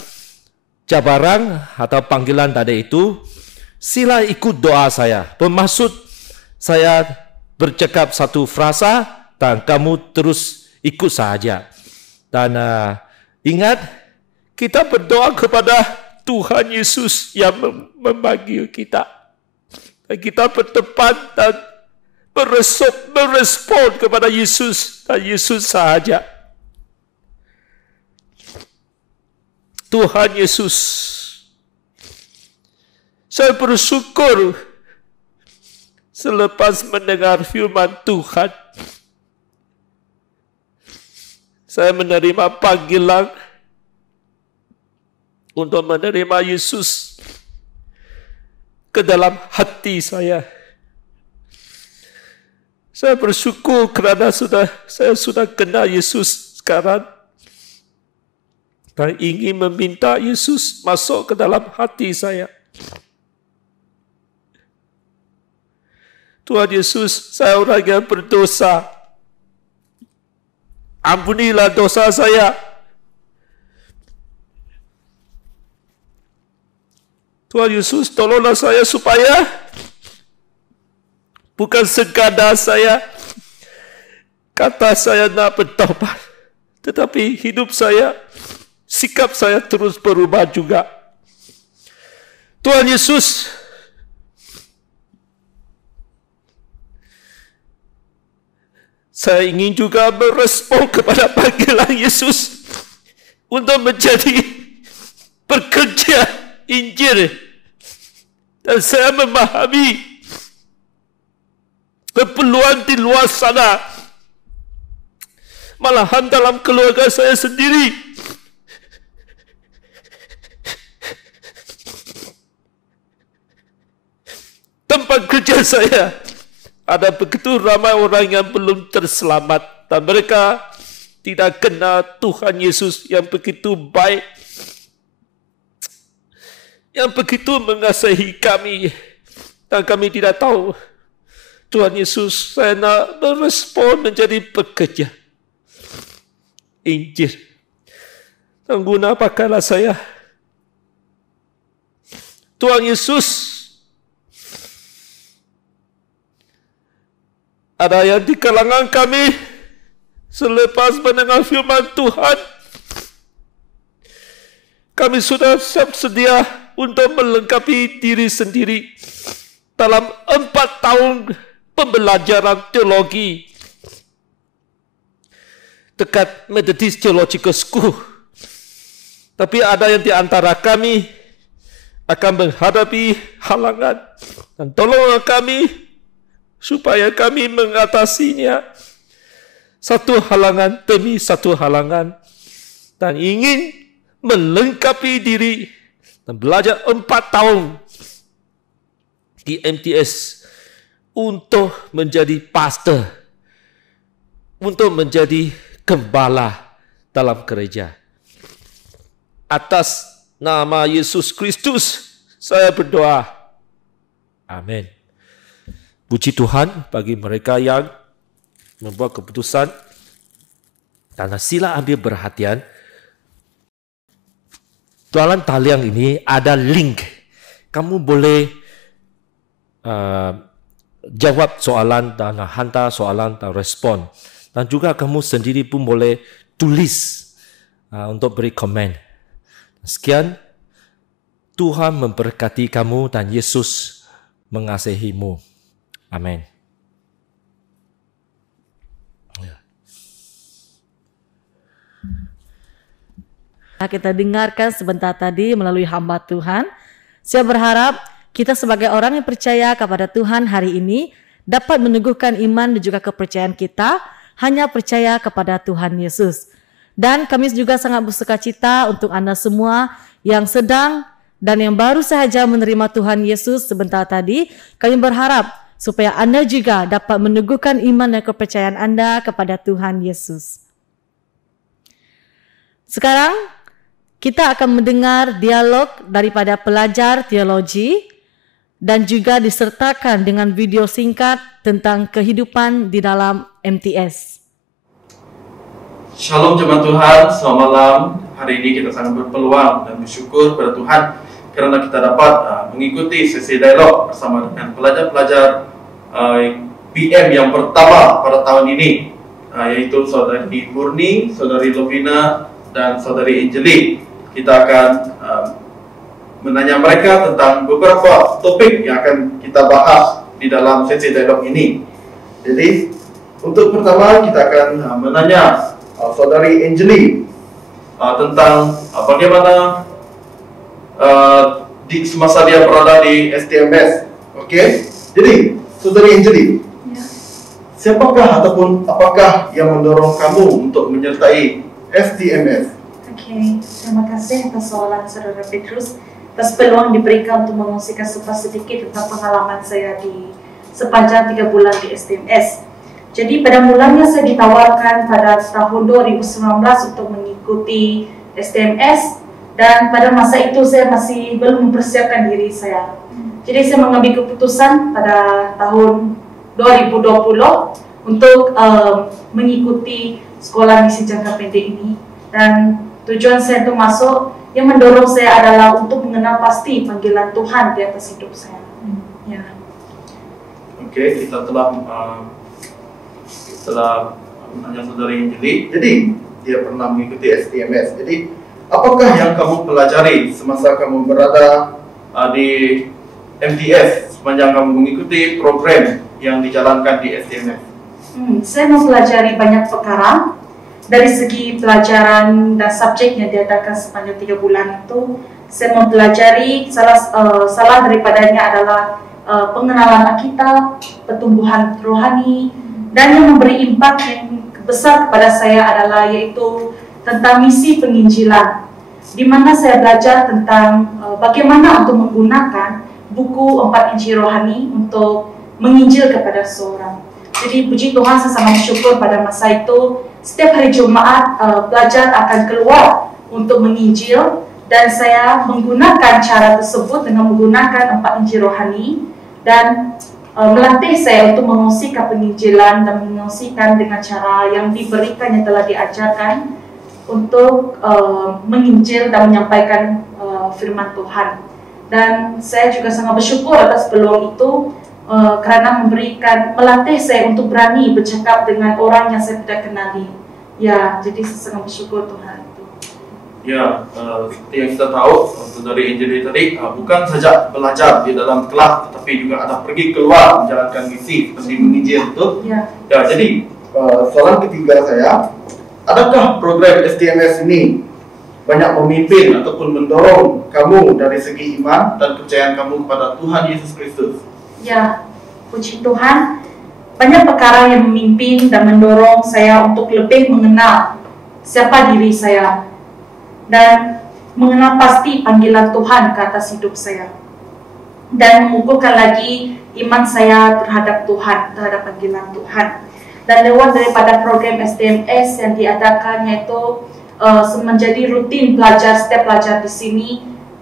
cabaran atau panggilan tadi itu, sila ikut doa saya. Bermaksud saya bercakap satu frasa dan kamu terus ikut saja. Dan ingat, kita berdoa kepada Tuhan Yesus yang memanggil kita. Dan kita berdepan dan merespon kepada Yesus dan Yesus sahaja. Tuhan Yesus, saya bersyukur selepas mendengar firman Tuhan, saya menerima panggilan untuk menerima Yesus ke dalam hati saya. Saya bersyukur kerana saya sudah kenal Yesus sekarang. Dan ingin meminta Yesus masuk ke dalam hati saya. Tuhan Yesus, saya orang yang berdosa. Ampunilah dosa saya. Tuhan Yesus, tolonglah saya supaya bukan sekadar saya kata saya nak bertaubat, tetapi hidup saya, sikap saya terus berubah juga. Tuhan Yesus, saya ingin juga merespon kepada panggilan Yesus untuk menjadi pekerja Injil. Dan saya memahami keperluan di luar sana. Malahan dalam keluarga saya sendiri, tempat kerja saya ada begitu ramai orang yang belum terselamat dan mereka tidak kenal Tuhan Yesus yang begitu baik, yang begitu mengasihi kami, dan kami tidak tahu. Tuhan Yesus, saya nak berespon menjadi pekerja Injil. Dan guna pakailah saya. Tuhan Yesus, ada yang di kalangan kami selepas mendengar firman Tuhan, kami sudah siap sedia untuk melengkapi diri sendiri dalam 4 tahun pembelajaran teologi dekat Methodist Theological School. Tapi ada yang di antara kami akan menghadapi halangan, dan tolonglah kami supaya kami mengatasinya satu halangan demi satu halangan, dan ingin melengkapi diri dan belajar 4 tahun di MTS untuk menjadi pastor, untuk menjadi gembala dalam gereja. Atas nama Yesus Kristus saya berdoa. Amin. Puji Tuhan bagi mereka yang membuat keputusan. Dan sila ambil perhatian. Dalam talian ini ada link. Kamu boleh jawab soalan dan hantar soalan dan respon. Dan juga kamu sendiri pun boleh tulis untuk beri komen. Sekian, Tuhan memberkati kamu dan Yesus mengasihimu. Amin. Kita dengarkan sebentar tadi melalui hamba Tuhan. Saya berharap kita sebagai orang yang percaya kepada Tuhan hari ini dapat meneguhkan iman dan juga kepercayaan kita hanya percaya kepada Tuhan Yesus. Dan kami juga sangat bersukacita untuk anda semua yang sedang dan yang baru sahaja menerima Tuhan Yesus sebentar tadi. Kami berharap supaya anda juga dapat meneguhkan iman dan kepercayaan anda kepada Tuhan Yesus. Sekarang kita akan mendengar dialog daripada pelajar teologi dan juga disertakan dengan video singkat tentang kehidupan di dalam MTS. Shalom jemaat Tuhan, selamat malam. Hari ini kita sangat berpeluang dan bersyukur pada Tuhan karena kita dapat mengikuti sesi dialog bersama dengan pelajar-pelajar PM yang pertama pada tahun ini, yaitu Saudari Murni, Saudari Lovina, dan Saudari Angeli. Kita akan menanya mereka tentang beberapa topik yang akan kita bahas di dalam sesi dialog ini. Jadi, untuk pertama kita akan menanya Saudari Angeli tentang bagaimana di semasa dia berada di STMS. Oke? Jadi, Saudari Angeli, ya, siapakah ataupun apakah yang mendorong kamu untuk menyertai STMS? Oke, terima kasih atas soalan Saudara Petrus. Atas peluang diberikan untuk mengungsikan sedikit tentang pengalaman saya di sepanjang 3 bulan di STMS. Jadi pada mulanya saya ditawarkan pada tahun 2019 untuk mengikuti STMS, dan pada masa itu saya masih belum mempersiapkan diri saya. Jadi saya mengambil keputusan pada tahun 2020 untuk mengikuti sekolah misi jangka pendek ini, dan tujuan saya untuk masuk yang mendorong saya adalah untuk mengenal pasti panggilan Tuhan di atas hidup saya. Ya. Oke, kita telah menanya Saudari Angeli. Jadi dia pernah mengikuti STMS. Jadi apakah yang kamu pelajari semasa kamu berada di MTS sepanjang kamu mengikuti program yang dijalankan di STMS? Saya mempelajari banyak perkara. Dari segi pelajaran dan subjek yang diadakan sepanjang 3 bulan itu, saya mempelajari salah daripadanya adalah pengenalan Alkitab, pertumbuhan rohani, dan yang memberi impak yang besar kepada saya adalah yaitu tentang misi penginjilan, di mana saya belajar tentang bagaimana untuk menggunakan buku 4 Injil Rohani untuk menginjil kepada seorang. Jadi puji Tuhan, saya sangat bersyukur pada masa itu setiap hari Jumat pelajar akan keluar untuk menginjil, dan saya menggunakan cara tersebut dengan menggunakan 4 Injil Rohani dan melatih saya untuk mengungsikan penginjilan dan mengungsikan dengan cara yang diberikan, yang telah diajarkan untuk menginjil dan menyampaikan firman Tuhan. Dan saya juga sangat bersyukur atas peluang itu kerana melatih saya untuk berani bercakap dengan orang yang saya tidak kenali. Ya, jadi saya sangat bersyukur Tuhan itu. Ya, seperti yang kita tahu dari Injil tadi, bukan saja belajar di dalam kelas, tetapi juga ada pergi keluar menjalankan misi seperti menginjil itu. Ya. Ya, jadi soalan ketiga saya, adakah program STMS ini banyak memimpin ataupun mendorong kamu dari segi iman dan kepercayaan kamu kepada Tuhan Yesus Kristus? Ya, puji Tuhan, banyak perkara yang memimpin dan mendorong saya untuk lebih mengenal siapa diri saya dan mengenal pasti panggilan Tuhan ke atas hidup saya, dan mengukuhkan lagi iman saya terhadap Tuhan, terhadap panggilan Tuhan. Dan lewat daripada program STMS yang diadakan, yaitu menjadi rutin setiap pelajar di sini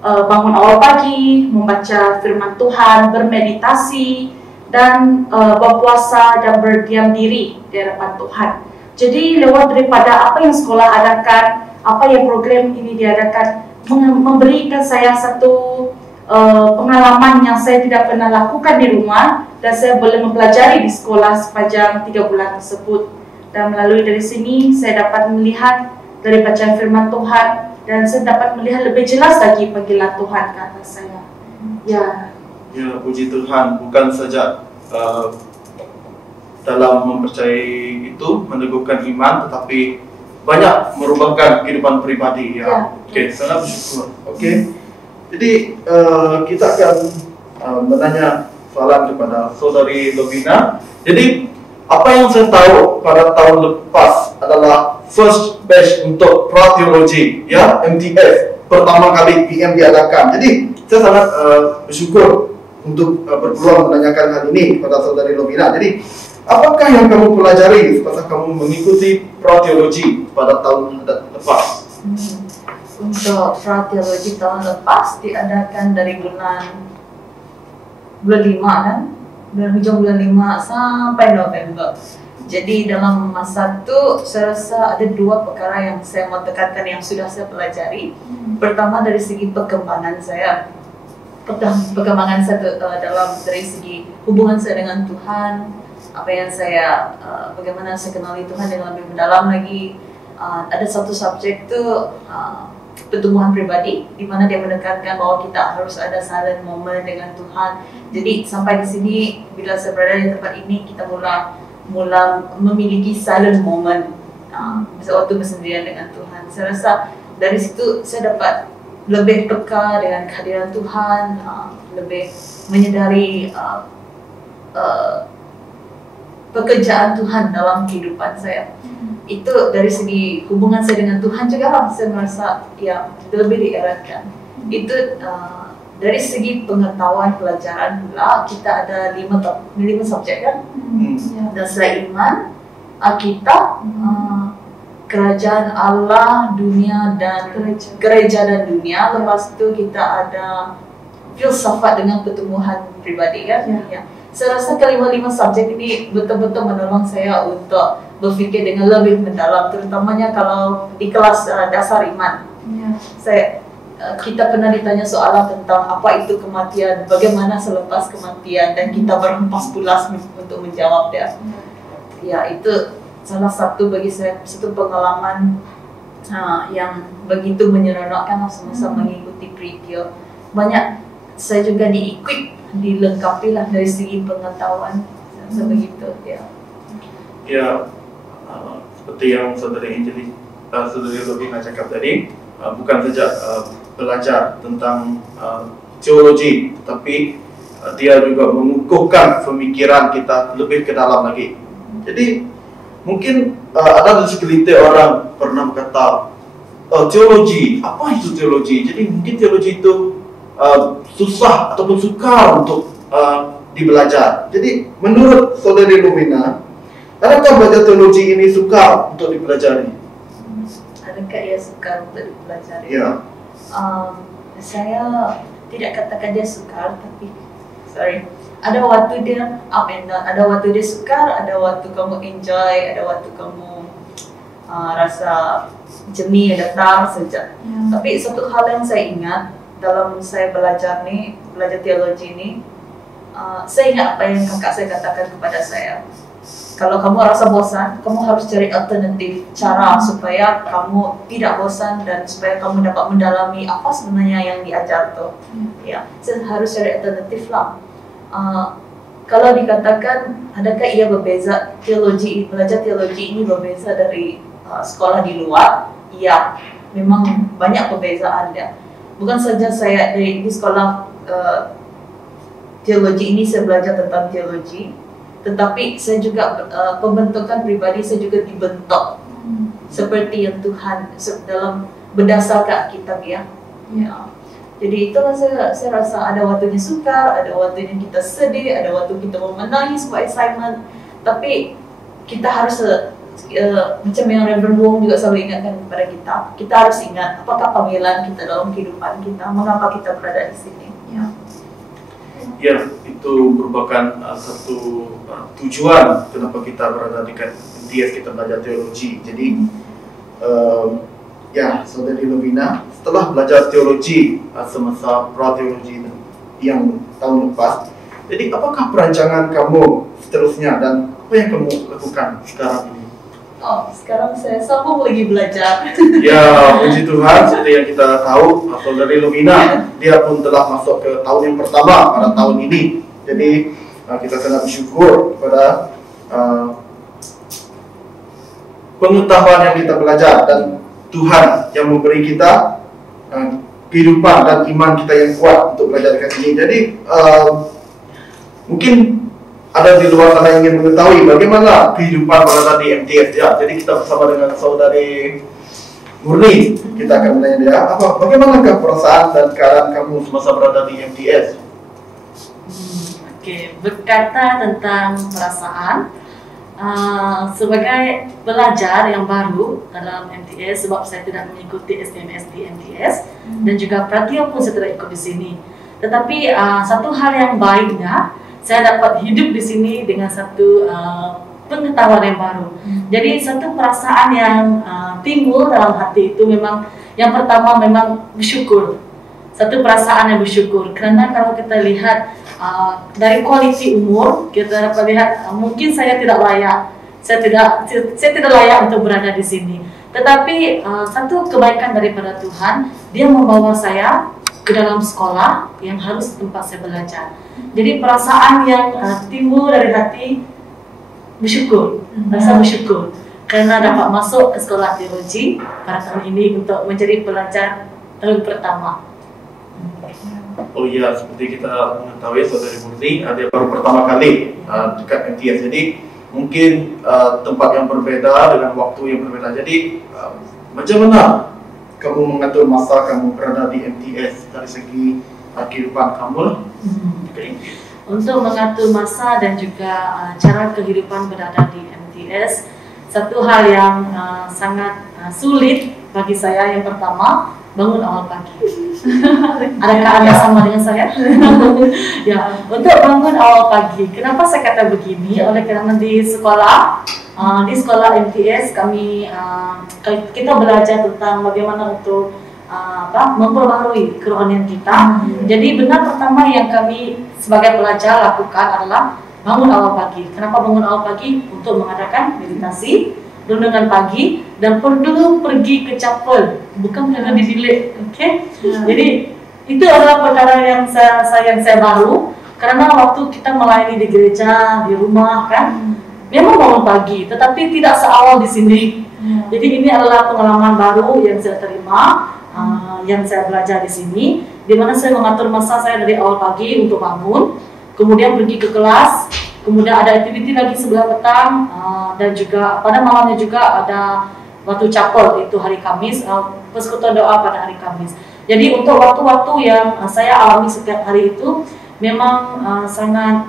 bangun awal pagi, membaca firman Tuhan, bermeditasi, dan berpuasa dan berdiam diri di hadapan Tuhan. Jadi lewat daripada apa yang sekolah adakan, apa yang program ini diadakan, memberikan saya satu pengalaman yang saya tidak pernah lakukan di rumah, dan saya boleh mempelajari di sekolah sepanjang 3 bulan tersebut. Dan melalui dari sini saya dapat melihat dari bacaan firman Tuhan, dan saya dapat melihat lebih jelas lagi panggilan Tuhan ke atas saya. Ya. Ya, puji Tuhan, bukan saja dalam mempercayai itu meneguhkan iman, tetapi banyak merubahkan kehidupan pribadi. Ya. Oke, sangat bersyukur. Oke. Jadi kita akan menanya soalan kepada Saudari Lovina. Jadi apa yang saya tahu pada tahun lepas adalah first batch untuk pra-teologi, ya, MTS, pertama kali PM diadakan. Jadi saya sangat bersyukur untuk berpeluang menanyakan hal ini kepada Saudari Lovina. Jadi apakah yang kamu pelajari semasa kamu mengikuti pra-teologi pada tahun lepas? Untuk pra-teologi tahun lepas diadakan dari bulan 5 kan? Hujung bulan 5 sampai November. Jadi dalam masa itu saya rasa ada 2 perkara yang saya mau tekankan yang sudah saya pelajari. Pertama dari segi perkembangan saya. Perkembangan saya dalam dari segi hubungan saya dengan Tuhan, apa yang saya bagaimana saya kenali Tuhan dengan lebih mendalam lagi. Ada satu subjek itu pertumbuhan pribadi, di mana dia menekankan bahwa kita harus ada silent moment dengan Tuhan. Jadi sampai di sini bila saya berada di tempat ini, kita mula memiliki silent moment, waktu bersendirian dengan Tuhan. Saya rasa dari situ saya dapat lebih peka dengan kehadiran Tuhan, lebih menyadari pekerjaan Tuhan dalam kehidupan saya. Itu dari segi hubungan saya dengan Tuhan juga lah, saya merasa ya lebih dieratkan. Itu dari segi pengetahuan pelajaran pula, kita ada 5 subjek kan. Dan selain iman, Alkitab, kerajaan Allah, dunia dan gereja dan dunia. Lepas itu kita ada filsafat dengan pertumbuhan pribadi kan. Ya. Saya rasa kelima-lima subjek ini betul-betul menolong saya untuk berfikir dengan lebih mendalam, terutamanya kalau di kelas dasar iman. Kita pernah ditanya soalan tentang apa itu kematian, bagaimana selepas kematian, dan kita berhempas pulas untuk menjawab dia. Ya, itu salah satu bagi saya satu pengalaman yang begitu menyeronokkan semasa mengikuti pre-teol. Banyak saya juga dilengkapi lah dari segi pengetahuan sebegitu ya. Ya, seperti yang Saudari Lovina cakap tadi, bukan saja belajar tentang teologi, tapi dia juga mengukuhkan pemikiran kita lebih ke dalam lagi. Jadi mungkin ada segelintir orang pernah berkata, teologi, apa itu teologi? Jadi mungkin teologi itu susah ataupun sukar untuk dibelajar. Jadi menurut Saudari Lumina, adakah belajar teologi ini sukar untuk dipelajari? Adakah ia sukar untuk dipelajari? Ya. Saya tidak katakan dia sukar, tapi ada waktu dia up and down. Ada waktu dia sukar, ada waktu kamu enjoy, ada waktu kamu rasa jernih datang saja. Tapi satu hal yang saya ingat dalam saya belajar teologi ini, saya ingat apa yang kakak saya katakan kepada saya. Kalau kamu rasa bosan, kamu harus cari alternatif cara supaya kamu tidak bosan dan supaya kamu dapat mendalami apa sebenarnya yang diajar tuh. Ya, saya harus cari alternatif lah. Kalau dikatakan adakah ia berbeza belajar teologi ini berbeza dari sekolah di luar? Iya, memang banyak perbezaannya. Bukan saja saya di sekolah teologi ini saya belajar tentang teologi, tetapi saya juga pembentukan pribadi saya juga dibentuk seperti yang Tuhan dalam berdasarkan Alkitab ya. Jadi itulah saya rasa ada waktunya sukar, ada waktunya kita sedih, ada waktu kita mau menangis buat assignment. Tapi kita harus macam yang Reverend Wong juga selalu ingatkan kepada kita. Kita harus ingat apakah panggilan kita dalam kehidupan kita, mengapa kita berada di sini. Ya, itu merupakan satu tujuan kenapa kita berada di MTS, kita belajar teologi. Jadi ya, Saudari Lumina, setelah belajar teologi semasa prateologi yang tahun lepas, jadi apakah perancangan kamu seterusnya dan apa yang kamu lakukan sekarang ini? Sekarang saya sambung lagi belajar. Ya, puji Tuhan, seperti yang kita tahu, Saudari Lumina, dia pun telah masuk ke tahun yang pertama pada tahun ini. Jadi kita sangat bersyukur kepada pengetahuan yang kita belajar dan Tuhan yang memberi kita kehidupan dan iman kita yang kuat untuk belajar dekat sini. Jadi mungkin ada di luar sana yang ingin mengetahui bagaimana kehidupan berada di MTS ya. Jadi kita bersama dengan Saudari Murni, kita akan menanya dia bagaimanakah perasaan dan keadaan kamu semasa berada di MTS? Berkata tentang perasaan, sebagai pelajar yang baru dalam MTS, sebab saya tidak mengikuti STMS di MTS dan juga Pratio pun saya tidak ikut di sini. Tetapi satu hal yang baiknya, saya dapat hidup di sini dengan satu pengetahuan yang baru. Jadi satu perasaan yang timbul dalam hati itu memang yang pertama memang bersyukur. Satu perasaan yang bersyukur, karena kalau kita lihat dari kualiti umur, kita dapat lihat mungkin saya tidak layak, saya tidak layak untuk berada di sini. Tetapi satu kebaikan daripada Tuhan, Dia membawa saya ke dalam sekolah yang harus tempat saya belajar. Jadi perasaan yang timbul dari hati bersyukur, rasa bersyukur karena dapat masuk ke sekolah teologi pada tahun ini untuk menjadi pelajar tahun pertama. Oh iya, seperti kita mengetahui Saudari Murni, dia baru pertama kali dekat MTS. Jadi mungkin tempat yang berbeda dengan waktu yang berbeda. Jadi macam mana kamu mengatur masa kamu berada di MTS dari segi kehidupan kamu? Untuk mengatur masa dan juga cara kehidupan berada di MTS, satu hal yang sangat sulit bagi saya yang pertama, bangun awal pagi. Adakah Anda sama dengan saya? Ya, untuk bangun awal pagi. Kenapa saya kata begini? Oleh karena di sekolah MTS kami kita belajar tentang bagaimana untuk memperbaharui kerohanian kita. Jadi benar pertama yang kami sebagai pelajar lakukan adalah bangun awal pagi. Kenapa bangun awal pagi? Untuk mengadakan meditasi, renungan pagi, dan perlu pergi ke chapel, bukan berada di bilik. Jadi itu adalah perkara yang saya baru, karena waktu kita melayani di gereja, di rumah kan, memang bangun pagi, tetapi tidak seawal di sini. Jadi ini adalah pengalaman baru yang saya terima, yang saya belajar di sini, di mana saya mengatur masa saya dari awal pagi untuk bangun, kemudian pergi ke kelas, kemudian ada aktiviti lagi sebelah petang, dan juga pada malamnya juga ada waktu chapel, itu hari Kamis, persekutuan doa pada hari Kamis. Jadi untuk waktu-waktu yang saya alami setiap hari itu memang sangat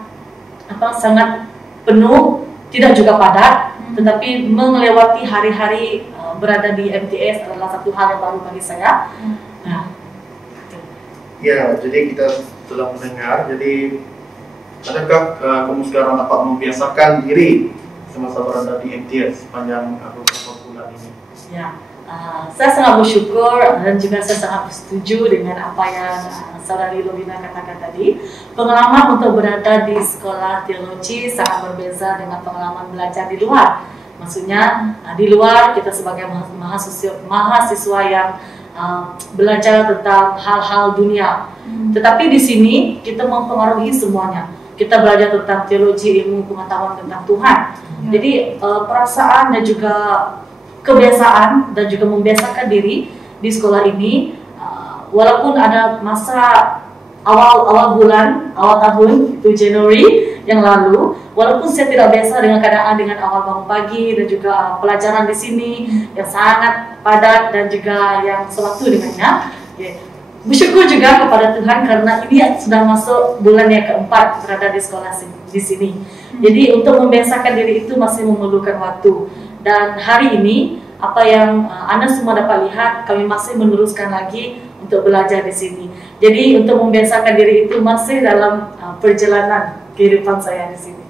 penuh, tidak juga padat, tetapi melewati hari-hari berada di MTS adalah satu hal yang baru bagi saya. Nah, ya, jadi kita telah mendengar. Jadi adakah kamu sekarang dapat membiasakan diri semasa berada di MTS sepanjang beberapa bulan ini? Ya. Saya sangat bersyukur dan juga saya sangat setuju dengan apa yang Saudari Lovina katakan tadi. Pengalaman untuk berada di sekolah teologi sangat berbeza dengan pengalaman belajar di luar. Maksudnya di luar kita sebagai mahasiswa yang belajar tentang hal-hal dunia. Tetapi di sini kita mempengaruhi semuanya. Kita belajar tentang teologi, ilmu pengetahuan tentang Tuhan. Jadi perasaan dan juga kebiasaan dan juga membiasakan diri di sekolah ini, walaupun ada masa awal tahun itu Januari yang lalu, walaupun saya tidak biasa dengan keadaan dengan awal bangun pagi dan juga pelajaran di sini yang sangat padat dan juga yang sewaktu dengannya, bersyukur juga kepada Tuhan karena ini sudah masuk bulan yang keempat berada di sekolah di sini. Jadi untuk membiasakan diri itu masih memerlukan waktu. Dan hari ini, apa yang Anda semua dapat lihat, kami masih meneruskan lagi untuk belajar di sini. Jadi untuk membiasakan diri itu masih dalam perjalanan kehidupan saya di sini.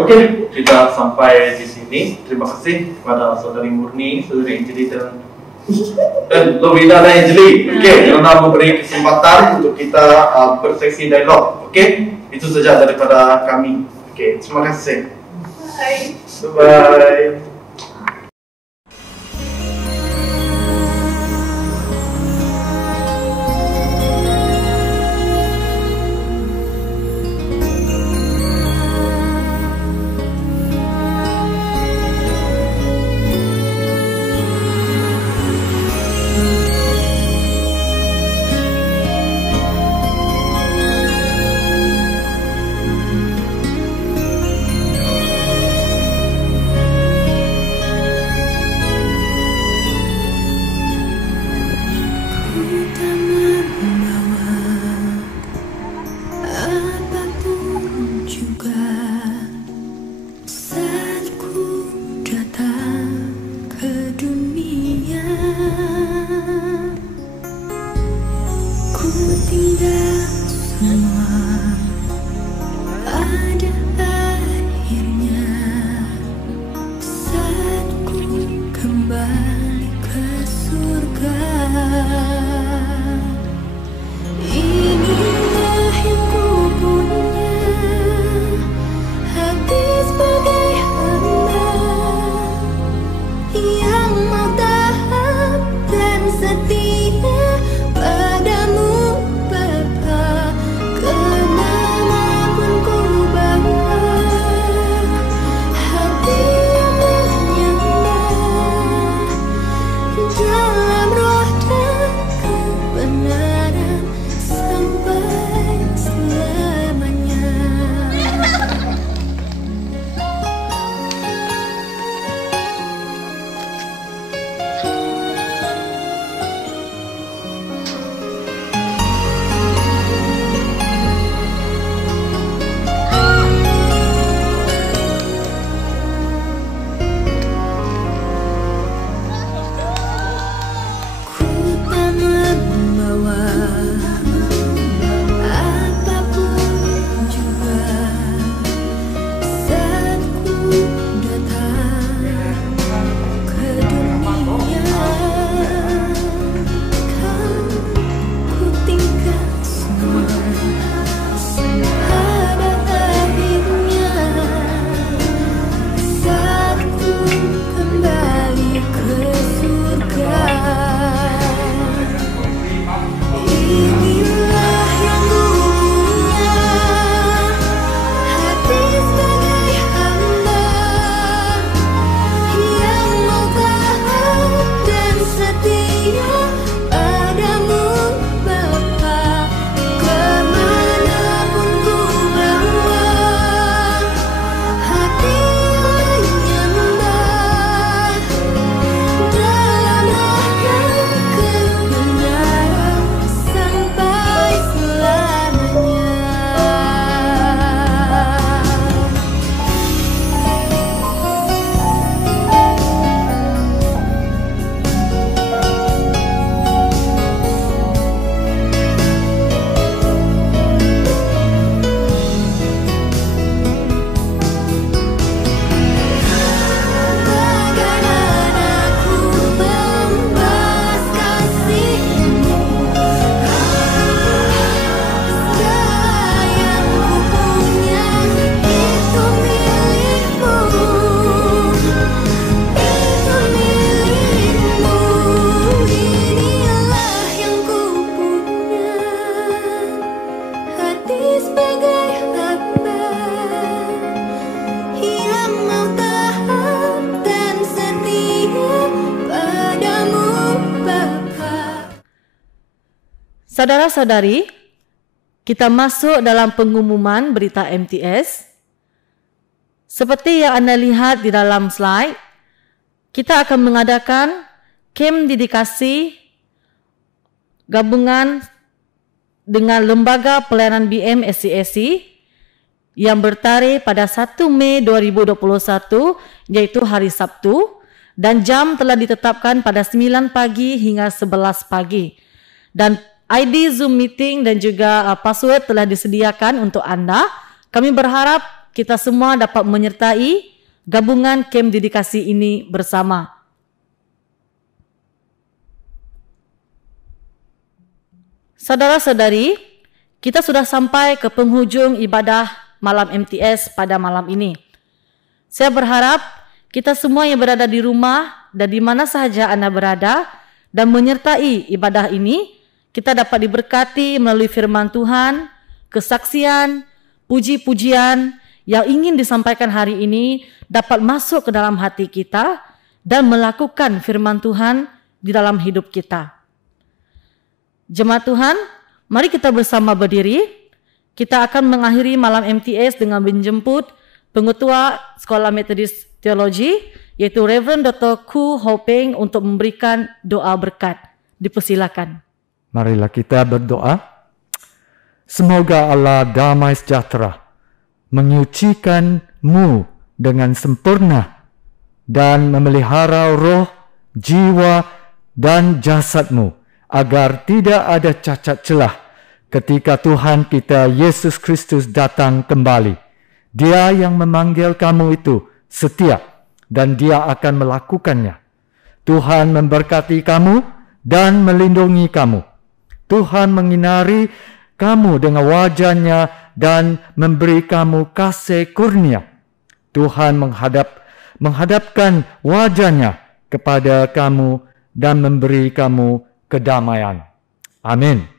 Oke, kita sampai di sini. Terima kasih kepada Saudari Murni, Saudari Anjeli dan Lovina dan Anjeli. Karena memberi kesempatan untuk kita bersesi dialog. Itu saja daripada kami. Terima kasih. Bye. Saudara-saudari, kita masuk dalam pengumuman berita MTS. Seperti yang Anda lihat di dalam slide, kita akan mengadakan kem dedikasi gabungan dengan Lembaga Pelayanan BM SCSC yang bertarikh pada 1 Mei 2021, yaitu hari Sabtu, dan jam telah ditetapkan pada 9 pagi hingga 11 pagi. Dan ID Zoom meeting dan juga password telah disediakan untuk Anda. Kami berharap kita semua dapat menyertai gabungan kem dedikasi ini bersama. Saudara-saudari, kita sudah sampai ke penghujung ibadah malam MTS pada malam ini. Saya berharap kita semua yang berada di rumah dan di mana sahaja Anda berada dan menyertai ibadah ini, kita dapat diberkati melalui firman Tuhan, kesaksian, puji-pujian yang ingin disampaikan hari ini dapat masuk ke dalam hati kita dan melakukan firman Tuhan di dalam hidup kita. Jemaat Tuhan, mari kita bersama berdiri. Kita akan mengakhiri malam MTS dengan menjemput Pengetua Sekolah Metodis Teologi, yaitu Reverend Dr. Koo Ho Peng untuk memberikan doa berkat. Dipersilakan. Marilah kita berdoa. Semoga Allah damai sejahtera menyucikanmu dengan sempurna dan memelihara roh, jiwa, dan jasadmu agar tidak ada cacat celah ketika Tuhan kita Yesus Kristus datang kembali. Dia yang memanggil kamu itu setia dan Dia akan melakukannya. Tuhan memberkati kamu dan melindungi kamu. Tuhan menyinari kamu dengan wajah-Nya dan memberi kamu kasih kurnia. Tuhan menghadapkan wajah-Nya kepada kamu dan memberi kamu kedamaian. Amin.